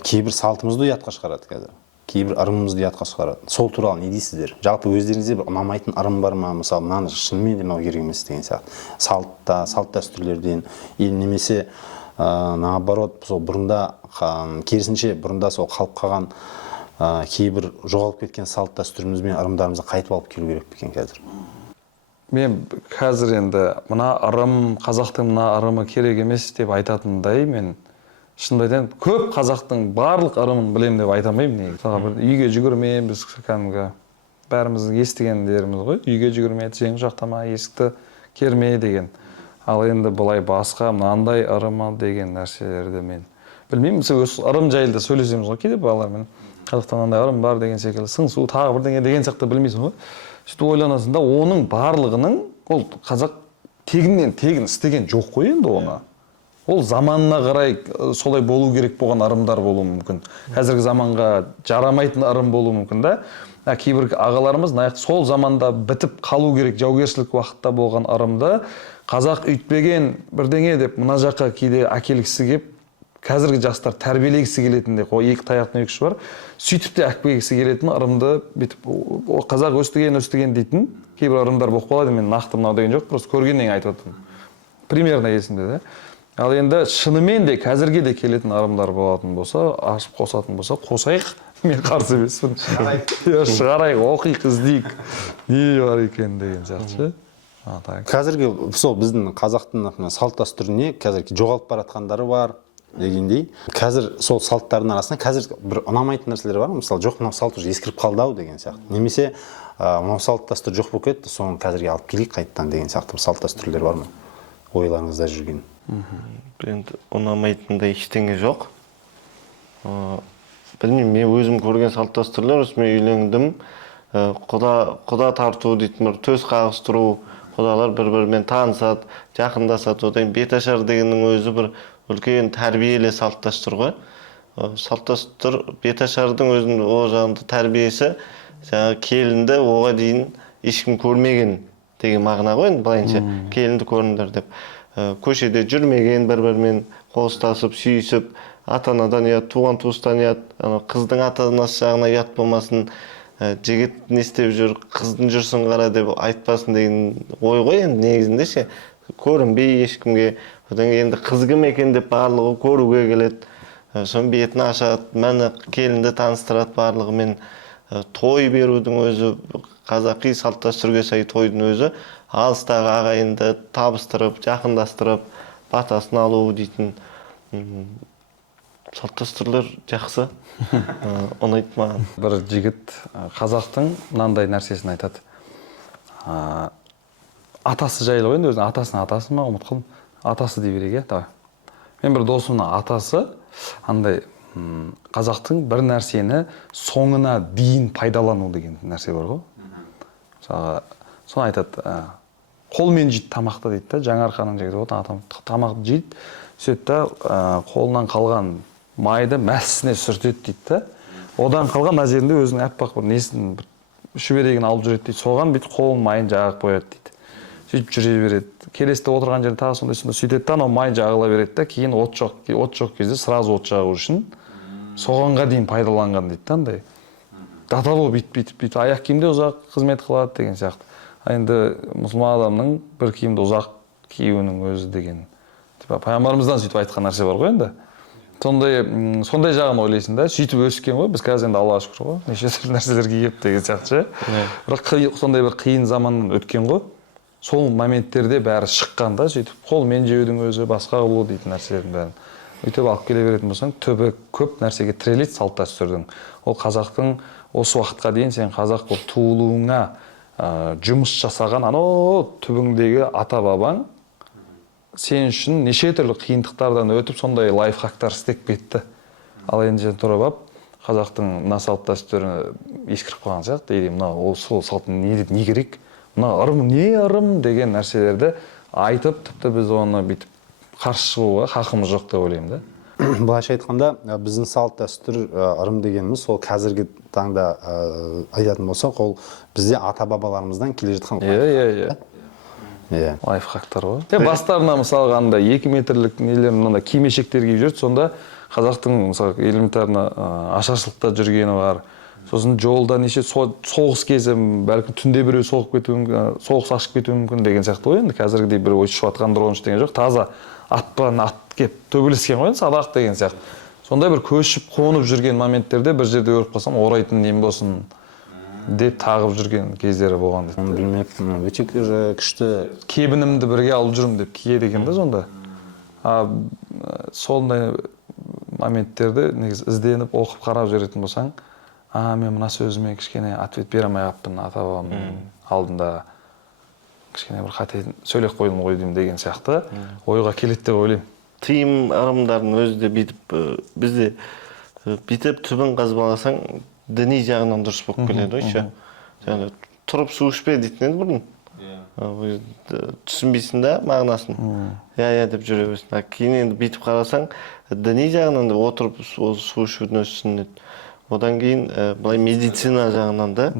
кейбір салтымызды ұятқа шығарады қазір. Кейбір ырымымызды ұятқа шығарады. Сол туралы не дейсіздер? Жалпы өздеріңізде бір ұнамайтын ырым бар ма? Мысалы, мынаны шынымен де мынау керек емес деген сияқты. Салт дәстүрлерден немесе наоборот, сол бұрында керісінше бұрында сол қалып қалған кейбір жоғалып кеткен салт дәстүріміз бен ырымдарымызды қайтып алып келу керек екен қазір. Мен қазір енді мына ырым, қазақтың мына ырымы керек емес деп айтатындай мен шынымды айтайын, көп қазақтың барлық ырымын білемін деп айта алмаймын. Мысалға бір үйге жүгірме, біз кәдімгі бәріміздің естігендеріміз ғой. Үйге жүгірме, тізең жақтама, есікті керме деген. Ал енді былай басқа мынандай ырымы деген нәрселерді мен білмеймін. Біз ырым жайлы да сөйлесеміз ғой кейде балалармен. Қазақта мынандай ырым бар деген секілді, сыңсу тағы бірдеңе деген сияқты білмейсің ғой. Сөйтіп ойланасың да, оның барлығының ол қазақ тегіннен тегін істеген жоқ қой енді оны. Ол заманына қарай солай болу керек болған ырымдар болуы мүмкін. Қазіргі заманға жарамайтын ырым болуы мүмкін да. Кейбір ағаларымыз сол заманда бітіп қалу керек жаугершілік уақытта болған ырымды қазақ үйтпеген бірдеңе деп мына жаққа кейде әкелгісі келіп, қазіргі жастар тәрбиелегісі келетіндей, екі таяқтың екі ұшы бар. Сөйтіп те әкпегісі келетін ырымды бүйтіп қазақ өстіген дейтін кейбір ырымдар болып қалады. Мен нақты мынау деген жоқ, просто көргеннен айтып отырмын. Примерно есімде да. Ал енді шынымен де қазірге де келетін ырымдар болатын болса, ашып қосатын болса, қосайық. Мен қарсы емеспін. Шығарайық, оқиық, іздейік. Не бар екен деген сияқты. Қазіргі сол біздің қазақтың салт дәстүріне қазір жоғалып баратқандары бар дегендей. Қазір сол салттардың арасында қазір бір ұнамайтын нәрселер бар. Мысалы, жоқ, мынау салт уже ескіріп қалды ау деген сияқты. Немесе мынау салт дәстүр жоқ болып кетті, соны қазірге алып келейік қайттан деген сияқты салт дәстүрлер бар ма? Ойларыңызда жүрген. Енді ұнамайтындай ештеңе жоқ. Білмеймін, мен өзім көрген салт дәстүрлер, мен үйлендім, құда тарту дейтін бір төс қағыстыру, құдалар бір-бірімен танысады, жақындасады, одан беташар дегеннің өзі бір үлкен тәрбиелі салт дәстүр ғой. Салт дәстүр беташардың өзінің о жағында тәрбиесі, жаңағы келінді оға дейін ешкім көрмеген деген мағына ғой, былайынша келінді көріңдер деп. Көшеде жүрмеген, бір-бірімен қол ұстасып, сүйісіп, ата-анадан ұят, туған туыстан ұят, қыздың ата-анасы жағына ұят болмасын, жігіт не істеп жүр, қыздың жүрсін қара деп айтпасын деген ой ғой енді негізінде ше. Көрінбей ешкімге, одан енді қыз кім екен деп барлығы көруге келеді. Соның бетін ашады, мәні келінді таныстырады барлығымен. Той берудің өзі, қазақи салт дәстүрге сай тойдың өзі алыстағы ағайынды табыстырып, жақындастырып, батасын алу дейтін салт дәстүрлер жақсы. Ұнайды маған. Бір жігіт қазақтың мынандай нәрсесін айтады. Атасы жайлы ғой енді, өзінің атасының атасы ма, ұмыт қылдым. Атасы дей берейік, давай. Мен бір досымның атасы андай қазақтың бір нәрсені соңына дейін пайдалану деген нәрсе бар ғой. Мысалға, соны айтады. Қолмен жейді тамақты дейді да, Жаңарқаның жігіті болады, атам тамақты жейді, сөйтті қолынан қалған майды мәсісіне сүртеді дейді да. Одан қалған мына жерінде өзінің аппақ бір несін шүберегін алып жүреді дейді. Соған бүйтіп қолын майын жағып қояды дейді. Сөйтіп жүре береді. Келесіде отырған жерде тағы сондай сөйтеді да, анау май жағыла береді да, кейін от жоқ кезде сразу от жағу үшін соғанға дейін пайдаланған дейді да, андай. Датабо бүйтіп аяқ киімде ұзақ қызмет қылады деген сияқты. Енді мұсылман адамның бір киімді ұзақ киюінің өзі деген. Пайғамбарымыздан сөйтіп айтқан нәрсе бар ғой енді. Сондай жағын ойлайсың да, сөйтіп өскен ғой. Біз қазір енді Аллаға шүкір ғой, неше түрлі нәрселер киіп деген сияқты. Бірақ сондай бір қиын заманнан өткен ғой. Сол моменттерде бәрі шыққан да, сөйтіп қолмен жеудің өзі, басқа қылу дейтін нәрселердің бәрін. Өйтіп алып келе беретін болсаң, түбі көп нәрсеге тіреледі салт дәстүрдің. Ол қазақтың осы уақытқа дейін сен қазақ болып туылуыңа жұмыс жасаған анау түбіңдегі ата бабаң сен үшін неше түрлі қиындықтардан өтіп сондай лайфхактар істеп кетті. Ал енді тұрып алып қазақтың мына салт дәстүрін ескіріп қалған сияқты, или мына сол салтын не керек, мына ырым не ырым деген нәрселерді айтып, тіпті біз оны бүйтіп қарсы шығуға хақымыз жоқ деп ойлаймын да. Былайша айтқанда, біздің салт дәстүр ырым дегеніміз сол қазіргі таңда айтатын болсақ, ол бізде ата бабаларымыздан келе жатқан. Иә. Лайфхактар ғой. Бастарына мысалға андай 2 метрлік нелер мынандай кимешектер киіп жүрді, сонда қазақтың мысалы элементарно ашаршылықта жүргені бар. Сосын жолда неше соғыс кезі бәлкім түнде біреу соғып кетуі мүмкін, соғыс ашып кетуі мүмкін деген сияқты ғой. Енді қазіргідей бір ойшып атқан дрон деген жоқ. Таза аттан ат кеп төбелескен ғой, садақ деген сияқты. Сондай бір көшіп қонып жүрген моменттерде бір жерде көріп қалсам, орайтын нем болсын деп тағып жүрген кездері болған дейді. Оны білмеппін, өте күшті. Кебінімді бірге алып жүрмін деп киеді екен да сонда. Сондай моменттерді негізі ізденіп оқып қарап жүретін болсаң, мен мына сөзіме кішкене ответ бере алмай қалыппын ата бабамның алдында, кішкене бір қате сөйлеп қойдым ғой деймін деген сияқты ойға келеді деп ойлаймын. Тыйым ырымдардың өзі де бүйтіп бізде бүйтіп түбін қазбаласаң діни жағынан дұрыс болып келеді ғой ше. Жаңа тұрып су ішпе дейтін еді бұрын. Түсінбейсің да мағынасын. Я деп жүре бересің. Кейін енді бүйтіп қарасаң діни жағынан да отырып су ішудің өзі сүннет. Одан кейін былай медицина жағынан да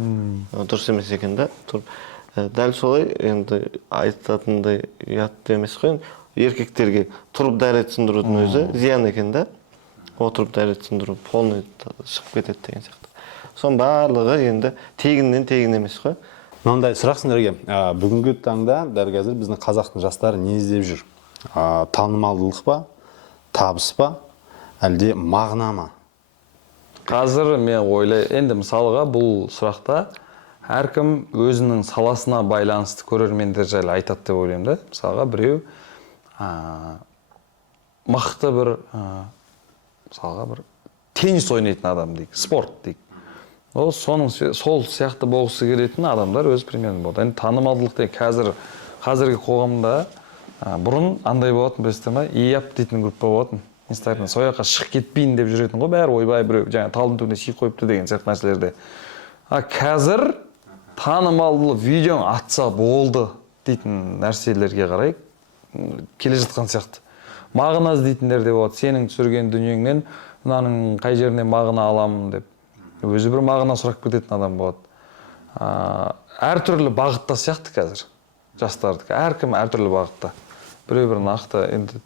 дұрыс емес екен да. Дәл солай енді айтатындай ұят емес қой. Еркектерге тұрып дәрет сындырудың өзі зиян екен да. Отырып дәрет сындыру полный шығып кетеді деген сияқты. Соның барлығы енді тегіннен тегін емес қой. Мынандай сұрақ сіздерге. Бүгінгі таңда дәл қазір біздің қазақтың жастары не іздеп жүр? Танымалдылық па, табыс па, әлде мағына ма? Қазір мен ойлаймын, енді мысалға бұл сұрақта әркім өзінің саласына байланысты көрермендер жайлы айтады деп ойлаймын да. Мысалға біреу мықты бір мысалға бір теннис ойнайтын адам дейік, спорт дейік. Сол сияқты болғысы келетін адамдар өз примерно болады. Енді танымалдылық деген қазіргі қоғамда бұрын андай болатын, білесіздер ме? ИАП дейтін группа болатын. Инстаграмда сол жаққа шығып кетпейін деп жүретін ғой, бәрі ойбай біреу жаңа талдың түбіне сый қойыпты деген сияқты нәрселерде. Қазір танымалдылық видеоң атса болды дейтін нәрселерге қарай келе жатқан сияқты. Мағына іздейтіндер де болады. Сенің түсірген дүниеңнен мынаның қай жеріне мағына аламын деп. Өзі бір мағына сұрап кететін адам болады. Әртүрлі бағытта сияқты қазір жастардікі. Әркім әртүрлі бағытта. Біреу бір нақты енді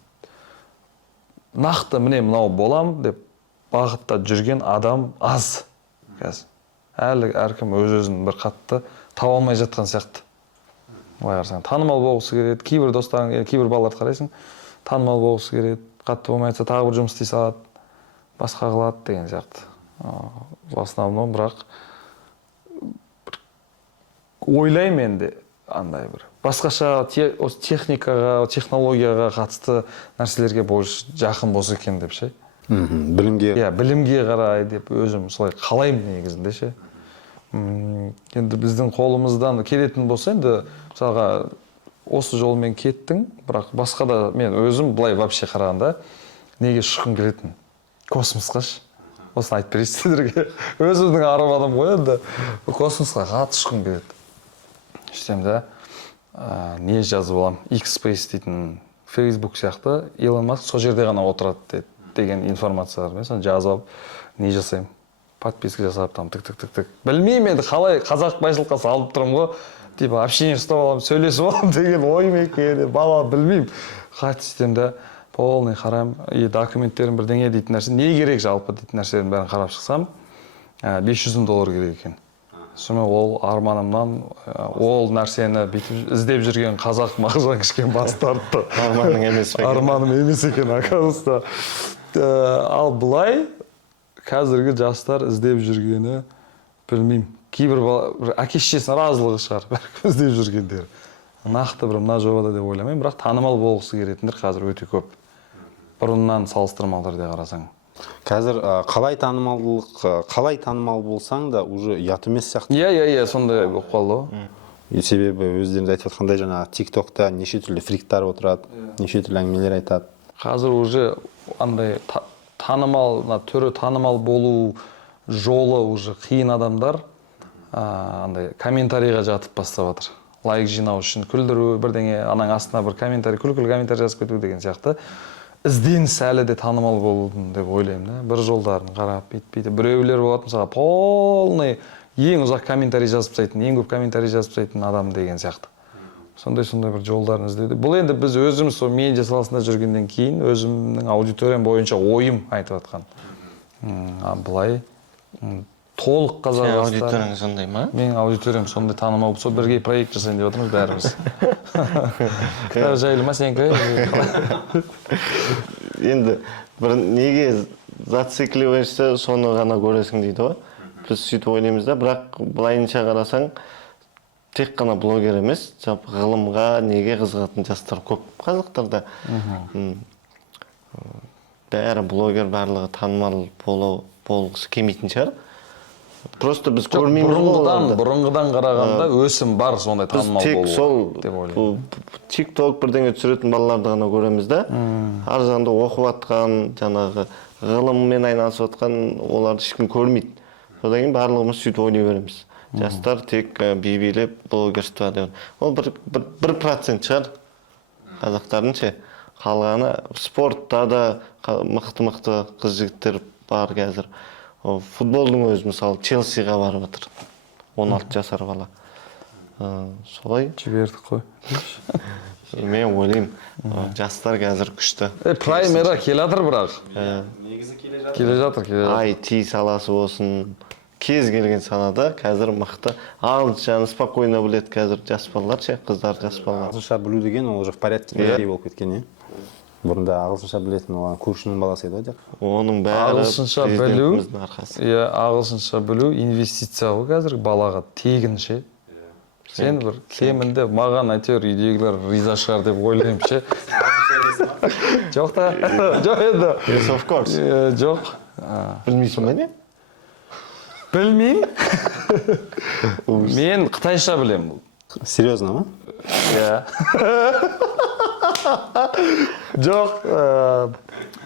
нақты міне мынау болам деп бағытта жүрген адам аз қазір. Әлі әркім өз-өзін бір қатты таба алмай жатқан сияқты. Былай қарасаң, танымал болғысы келеді. Кейбір достарың, кейбір балаларды қарайсың, танымал болғысы келеді. Қатты болмай жатса тағы бір жұмыс істей салады, басқа қылады деген сияқты. В основном бірақ ойлаймын енді андай бір басқаша осы техникаға, технологияға қатысты нәрселерге больше жақын болса екен деп ше. Білімге. Иә, білімге қарай деп өзім солай қалаймын негізінде ше. Енді біздің қолымыздан келетін болса, енді мысалға осы жолмен кеттің, бірақ басқа да мен өзім былай вообще қарағанда неге ұшқым келетін? Космосқа ше. Осыны айтып берейін сіздерге. Өзімнің арманым ғой енді. Космосқа қатты ұшқым келеді. Сөйтсем де не жазып аламын? X-Space дейтін Facebook сияқты Илон Маск сол жерде ғана отырады деген информация бар. Мен соны жазып алып, не жасаймын? Подписка жасап там тік. Білмеймін енді қалай қазақ байшылыққа салып тұрмын ғой. Типа общение ұстап аламын, сөйлесіп аламын деген ойым екен. Бала білмеймін. Қатты сөйтсем де полный қарам, документтерім бірдеңе дейтін нәрсе, не керек жалпы дейтін нәрселерін бәрін қарап шықсам, $500 керек екен. Сонымен ол арманымнан ол нәрсені бүйтіп іздеп жүрген қазақ мағжан кішкене бас тартты. Арманым емес екен, оказывается. Ал былай қазіргі жастар іздеп жүргені білмеймін. Кейбір әке-шешесінің разылығы шығар, бәрі іздеп жүргендер. Нақты бір мына жобада деп ойламаймын, бірақ танымал болғысы келетіндер қазір өте көп. Бұрыннан салыстырмалы түрде қарасаң. Қазір қалай танымал болсаң да уже ұят емес сияқты. Иә, сондай болып қалды ғой. Себебі өздеріңіз айтып отқандай жаңағы TikTokта неше түрлі фриктар отырады, неше түрлі әңгімелер айтады. Қазір уже андай танымал, түрі танымал болу жолы уже қиын адамдар андай комментарийға жатып бастап жатыр. Лайк жинау үшін күлдіру, бірдеңе анаң астына бір комментарий, күлкілі комментарий жазып кету деген сияқты. Ізденіс әлі де танымал болудың деп ойлаймын да. Бір жолдарын қарап бүйтіп. Біреулер болады мысалға полный ең ұзақ комментарий жазып тастайтын, ең көп комментарий жазып тастайтын адам деген сияқты. Сондай бір жолдарын іздеуде. Бұл енді біз өзіміз сол медиа саласында жүргеннен кейін өзімнің аудиториям бойынша ойым айтып жатқан. Былай толық қазақ жастары. Аудиторияң сондай ма? Менің аудиториям сондай танымал. Сол бірге проект жасайын деп отырмыз бәріміз. Кітап жайлы ма сенікі? Енді бір неге зацикливаешься, соны ғана көресің дейді ғой. Біз сөйтіп ойлаймыз да, бірақ былайынша қарасаң, тек қана блогер емес, жалпы ғылымға неге қызығатын жастар көп қазақтарда. Бәрі блогер, барлығы танымал болғысы келмейтін шығар. Просто біз көрмейміз ғой. Бұрынғыдан қарағанда өсім бар сондай танымал болу. Тек сол TikTok бірдеңе түсіретін балаларды ғана көреміз да. Ар жағында оқып жатқан, жаңағы ғылыммен айналысып жатқан оларды ешкім көрмейді. Содан кейін барлығымыз сөйтіп ойлай береміз. Жастар тек би-билеп блогерство деп. Ол 1% шығар қазақтардың ше. Қалғаны спортта да мықты қыз жігіттер бар қазір. Футболдың өзі мысалы Челсиға барып отыр. 16 жасар бала. Солай жібердік қой. Мен ойлаймын, жастар қазір күшті. Праймера келе жатыр бірақ. Негізі Келе жатыр. IT саласы болсын, кез келген салада қазір мықты. Ағылшыншаны спокойно біледі қазір жас балалар ше, қыздар жас балалар. Ағылшынша білу деген ол уже в порядке болып кеткен, Бұрында ағылшынша білетін оған көршінің баласы еді ғой. Оның бәрі ағылшынша білу, арқасы. ағылшынша білу инвестиция ғой қазір балаға тегін ше. Сен бір кемінде маған әйтеуір үйдегілер риза шығар деп ойлаймын ше. Жоқ та. Жоқ енді. Yes, of course. Жоқ. Білмейсің бе не? Білмеймін. Мен қытайша білемін. Серьезно ма? Иә. Жоқ,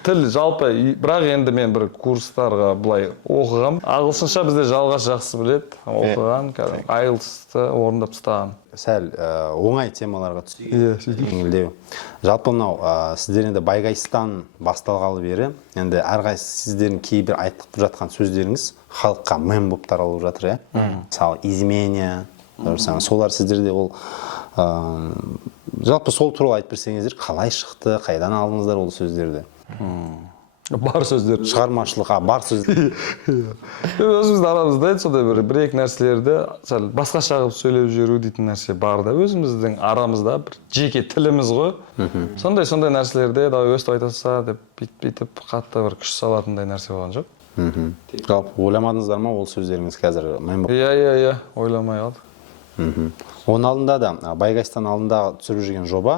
тіл жалпы, бірақ енді мен бір курстарға былай оқығам. Ағылшынша бізде жалғас жақсы біледі, оқыған, IELTS-ты орындап тастаған. Сәл оңай темаларға түсейік. Еңілдеу. Жалпы мынау сіздер енді Байгайстан басталғалы бері, енді әрқайсы сіздердің кейбір айтып жатқан сөздеріңіз халыққа мем болып таралып жатыр, Мысалы, изменя, солар сіздерде ол жалпы сол туралы айтып берсеңіздер, қалай шықты, қайдан алдыңыздар ол сөздерді? Бар сөздер. Шығармашылық, бар сөздер. Өзіміздің арамызда сондай бір-екі нәрселерді басқаша қылып сөйлеп жүру дейтін нәрсе бар да. Өзіміздің арамызда бір жеке тіліміз ғой. Сондай нәрселерде давай өстіп айтаса деп бүйтіп қатты бір күш салатындай нәрсе болған жоқ. Жалпы ойламадыңыздар ма ол сөздеріңіз қазір? Иә, ойламай қалды. Оның алдында да, Байгайстан алдында түсіріп жүрген жоба,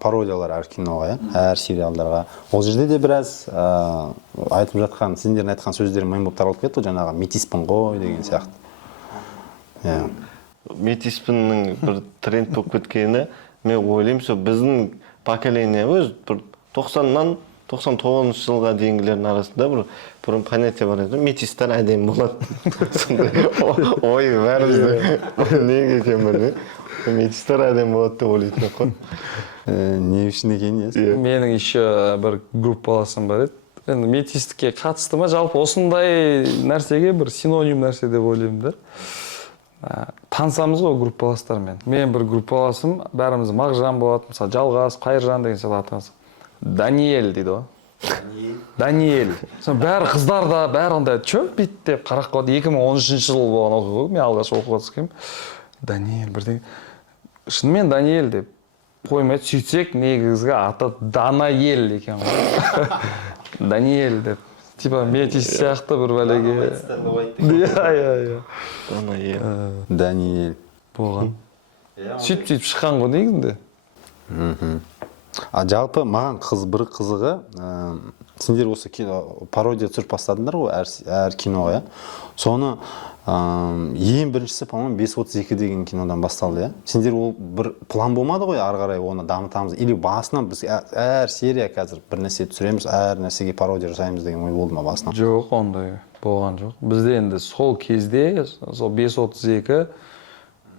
пародиялар әр киноға, әр сериалдарға. Ол жерде де біраз айтып жатқан, сендердің айтқан сөздер мем болып таралып кетті, жаңағы метиспін ғой деген сияқты. Метиспіннің бір тренд болып кеткені, мен ойлаймын, сол біздің поколение өз бір 90-нан 99 жылға дейінгілердің арасында бір понятие бар еді. Метистер әдемі болады. Ой, бәрімізді неге екен білмей. Метистер әдемі болады деп ойлайтын қой. Не үшін екен, Менің еще бір группаласым бар еді. Енді метистікке қатысты ма, жалпы осындай нәрсеге бір синоним нәрсе деп ойлаймын да. Танысамыз ғой группаластармен. Мен бір группаласым, бәріміз Мағжан болады, мысалы Жалғас, Қайыржан деген сияқты атасы. Даниэль дейді ғой. Даниэль. Бәрі қыздар да, бәрі андай чөп бит деп қарақ қалды. 2013 жыл болған оқиға ғой, мен алғаш оқуға түскенмін. Даниэль бірдеңе. Шынымен Даниэль деп қоймайды, сөйтсек негізгі аты Данаэль екен ғой. Даниэль деп. Типа метис сияқты бір бәлеге. Данаэль. Даниэль. Болған. Сөйтіп шыққан ғой негізінде. Жалпы маған бір қызығы, Сендер осы пародия түсіріп бастадыңдар ғой әр киноға, иә? Соны ең біріншісі, по-моему, 532 деген кинодан басталды, иә? Сендер ол бір план болмады ғой, ары қарай оны дамытамыз, или басынан біз әр серия қазір бір нәрсе түсіреміз, әр нәрсеге пародия жасаймыз деген ой болды ма басынан? Жоқ, ондай болған жоқ. Бізде енді сол кезде, сол 532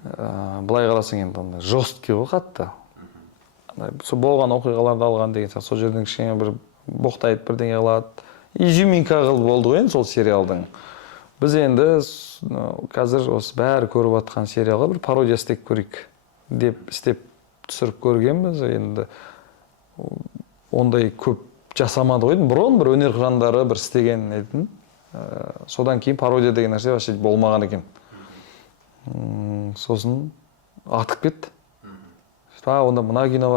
былай қарасаң енді андай жесткий ғой қатты. Сол болған оқиғаларды алған деген сияқты, сол жерден кішкене бір боқтайды, бірдеңе қылады. Изюминка қылып болды ғой енді сол сериалдың. Біз енді қазір осы бәрі көріп жатқан сериалға бір пародия істеп көрейік деп істеп түсіріп көргенбіз. Енді ондай көп жасамады ғой. Бұрын бір өнер жандары бір істеген еді. Содан кейін пародия деген нәрсе вообще болмаған екен. Сосын атып кетті. Онда мына кино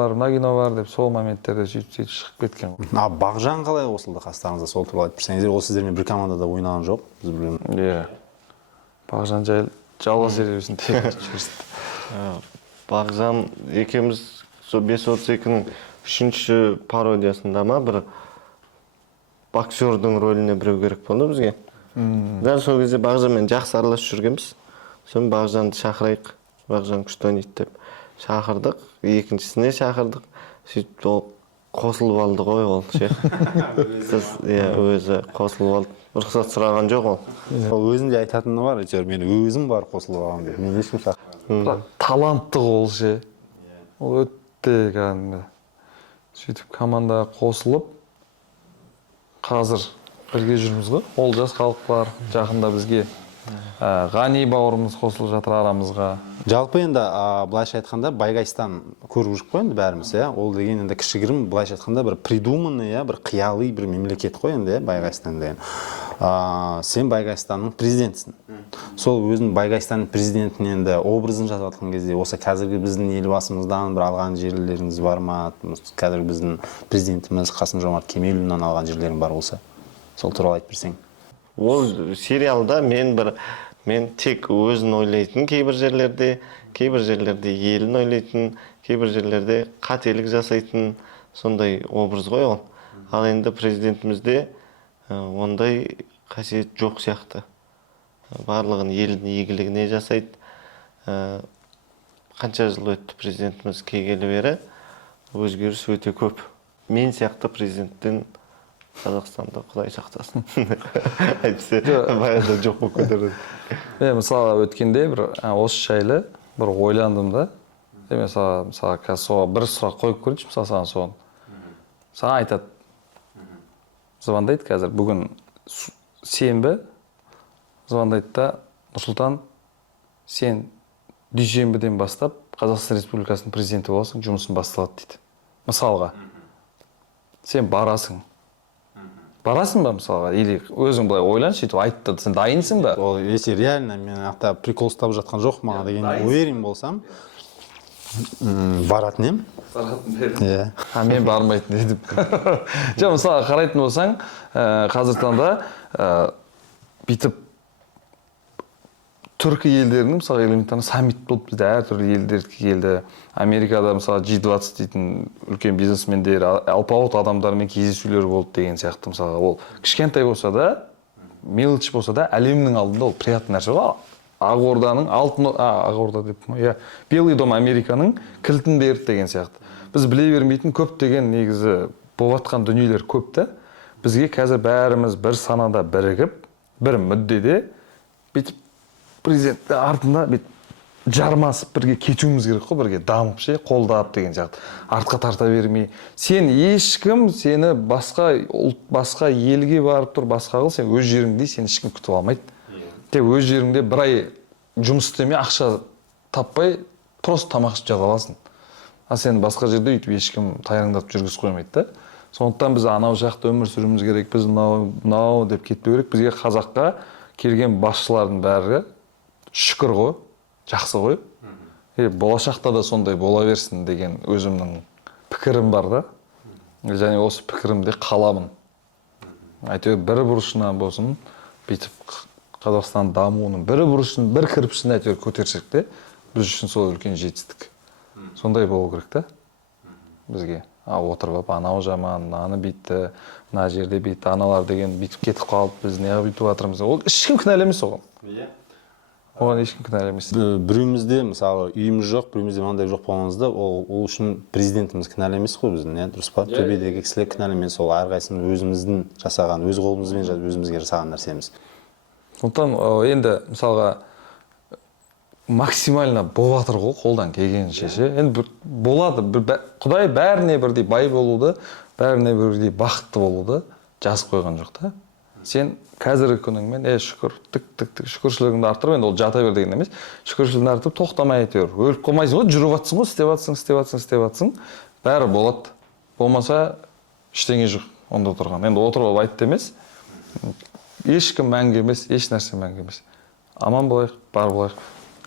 бар деп сол моменттерде сөйтіп шығып кеткен. Бағжан қалай қосылды қастарыңызға, сол туралы айтып берсеңіздер? Ол сіздермен бір командада ойнаған жоқ, біз білеміз. Иә. Бағжан жалғас берсін деп. Бағжан екеуміз сол 532-нің 3-ші пародиясында ма бір боксердің рөліне біреу керек болды бізге. Дәл сол кезде Бағжанмен жақсы араласып жүргенбіз. Сосын Бағжанды шақырайық, Бағжан күшті ойнайды деп шақырдық, екіншісіне шақырдық. Сөйтіп ол қосылып алды ғой ол ше. Өзі қосылып алды. Рұқсат сұраған жоқ ол. Ол өзінде айтатыны бар, әйтеуір мен өзім бар қосылып алғам деп. Мен ешкім шақырмадым. Талантты ол ше. Ол өтті кәдімгі. Сөйтіп команда қосылып, қазір бірге жүрміз ғой. Олжас халықтар жақында бізге. Ғани бауырымыз қосылып жатыр арамызға. Жалпы енді былайша айтқанда Байгайстан көріп жүріп қой енді бәріміз, иә? Ол деген енді кішігірім былайша айтқанда бір придуманный, бір қиялый бір мемлекет қой енді, Байгайстан деген. Сен Байгайстанның президентісің. Сол өзің Байгайстанның президентінің енді образын жасап жатқан кезде, осы қазіргі біздің елбасымыздан бір алған жерлеріңіз бар ма? Қазіргі біздің президентіміз Қасым-Жомарт Кемелұлынан алған жерлерің бар болса, сол туралы айтып берсең. Ол сериалда мен тек өзін ойлайтын кейбір жерлерде елін ойлайтын, кейбір жерлерде қателік жасайтын сондай образ ғой ол. Ал енді президентімізде ондай қасиет жоқ сияқты. Барлығын елдің игілігіне жасайды. Қанша жыл өтті президентіміз келгелі бері, өзгеріс өте көп. Мен сияқты президенттен Қазақстанда Құдай сақтасын. Әйтпесе баяғыда жоқ болып кетер. Мысалы өткенде бір осы жайлы бір ойландым да. Мысалы қазір бір сұрақ қойып көрейінші, мысалы саған соған. Саған айтады. Звондайды қазір бүгін сенбі звондайды да, Нұрсұлтан, сен дүйсенбіден бастап Қазақстан Республикасының президенті боласың, жұмысын басталады дейді. Мысалға, сен барасың. Барасың ба мысалға? Или өзің былай ойланшы, сөйтіп айтты, сен дайынсың ба? Ол если реально мен ақта прикол ұстап жатқан жоқ маған деген уверен болсам, баратын ем. Иә. Мен бармайтын едім. Жоқ, мысалға қарайтын болсаң, қазір таңда бүйтіп түркі елдерінің мысалы элементарно саммит болып бізде әртүрлі елдер келді. Америкада мысалы G20 дейтін үлкен бизнесмендер, алпауыт адамдармен кездесулер болды деген сияқты. Мысалы ол кішкентай болса да, мелочь болса да, әлемнің алдында ол приятный нәрсе ғой. Ақорданың Ақорда деп ма? Иә, Белый дом Американың кілтін берді деген сияқты. Біз біле бермейтін көптеген негізі болып жатқан дүниелер көп та. Бізге қазір бәріміз бір санада бірігіп, бір мүддеде бүйтіп президент артында жармасып бірге кетуіміз керек қой, бірге дамып қолдап деген сияқты. Артқа тарта бермей. Сен ешкім сені басқа ұлт, басқа елге барып тұр, басқа қыл, сен өз жеріңде сені ешкім күтіп алмайды. Тек өз жеріңде бір ай жұмыс істемей, ақша таппай, просто тамақ ішіп жата аласың. Сен басқа жерде өйтіп ешкім тайраңдатып жүргізіп қоймайды да. Сондықтан біз анау жақта өмір сүруіміз керек, біз мынау деп кетпеу керек. Бізге қазаққа келген басшылардың бәрі шүкір ғой, жақсы ғой. Болашақта да сондай бола берсін деген өзімнің пікірім бар да. Және осы пікірімде қаламын. Әйтеуір бір бұрышынан болсын, бүйтіп Қазақстан дамуының бір бұрышын, бір кірпішін әйтеуір көтерсек те, біз үшін сол үлкен жетістік. Сондай болу керек та бізге. отырып анау жаман, мынаны бүйтті, мына жерде бүйтті, аналар деген бүйтіп кетіп қалып, біз неғып бүйтіп жатырмыз. Ол ешкім кінәлі емес оған. Оған ешкім кінәлі емес. Біреумізде мысалы үйіміз жоқ, біреумізде мынандай жоқ болғанымызда, ол үшін президентіміз кінәлі емес қой біздің, дұрыс па? Төбедегі кісілер кінәлі емес, ол әрқайсымыз өзіміздің жасаған, өз қолымызбен өзімізге жасаған нәрсеміз. Сондықтан енді мысалға максимально болып жатыр ғой қолдан келгенінше ше. Енді болады, Құдай бәріне бірдей бай болуды, бәріне бірдей бақытты болуды жазып қойған жоқ та. Сен қазіргі күніңмен шүкір, шүкіршілігіңді арттырып, енді ол жата бер деген емес, шүкіршілігіңді арттырып тоқтамай әйтеуір. Өліп қалмайсың ғой, жүріп жатсың ғой, істеп жатсың, бәрі болады. Болмаса ештеңе жоқ онда тұрған. Енді отырып алып айтты емес, ешкім мәңгі емес, еш нәрсе мәңгі емес. Аман болайық, бар болайық.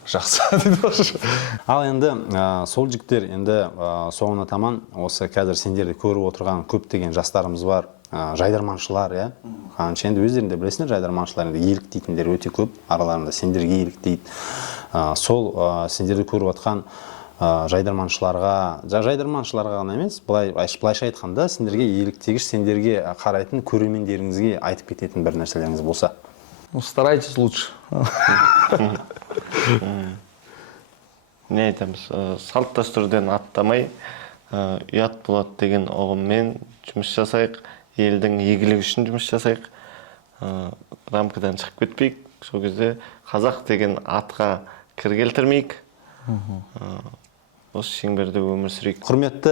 Жақсы дейді. Ал енді сол жігіттер енді соңына таман осы қазір сендерді көріп отырған көптеген жастарымыз бар, жайдарманшылар, иә. Қанша енді өздерінде білесіңдер, жайдарманшылар енді еліктейтіндер өте көп, араларында сендерге еліктейді. Сол сендерді көріп отқан жайдарманшыларға ғана емес, былайша айтқанда, сендерге еліктегіш, сендерге қарайтын көрермендеріңізге айтып кететін бір нәрселеріңіз болса. Старайтесь лучше. Не айтамыз, салт дәстүрден аттамай, ұят болады деген ұғыммен жұмыс жасайық, елдің игілігі үшін жұмыс жасайық, рамкадан шығып кетпейік, сол кезде қазақ деген атқа кір келтірмейік, осы шеңберде өмір сүрейік. Құрметті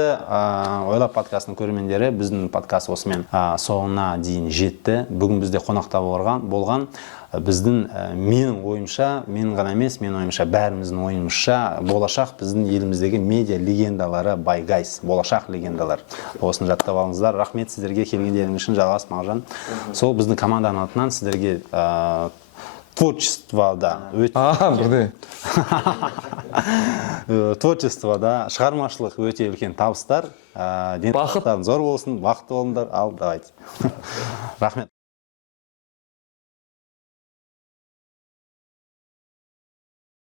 Ойлап подкастының көрермендері, біздің подкаст осымен соңына дейін жетті. Бүгін бізде қонақта болған біздің менің ойымша, менің ғана емес, менің ойымша, бәріміздің ойымызша, болашақ біздің еліміздегі медиа легендалары by guys, болашақ легендалар. Осыны жаттап алыңыздар. Рахмет сіздерге келгендеріңіз үшін. Жалғас Мағжан. Сол біздің команданың атынан сіздерге творчествода шығармашылық өте үлкен табыстар, денсаулықтарың зор болсын, бақытты болыңдар. Ал давайте. Рахмет.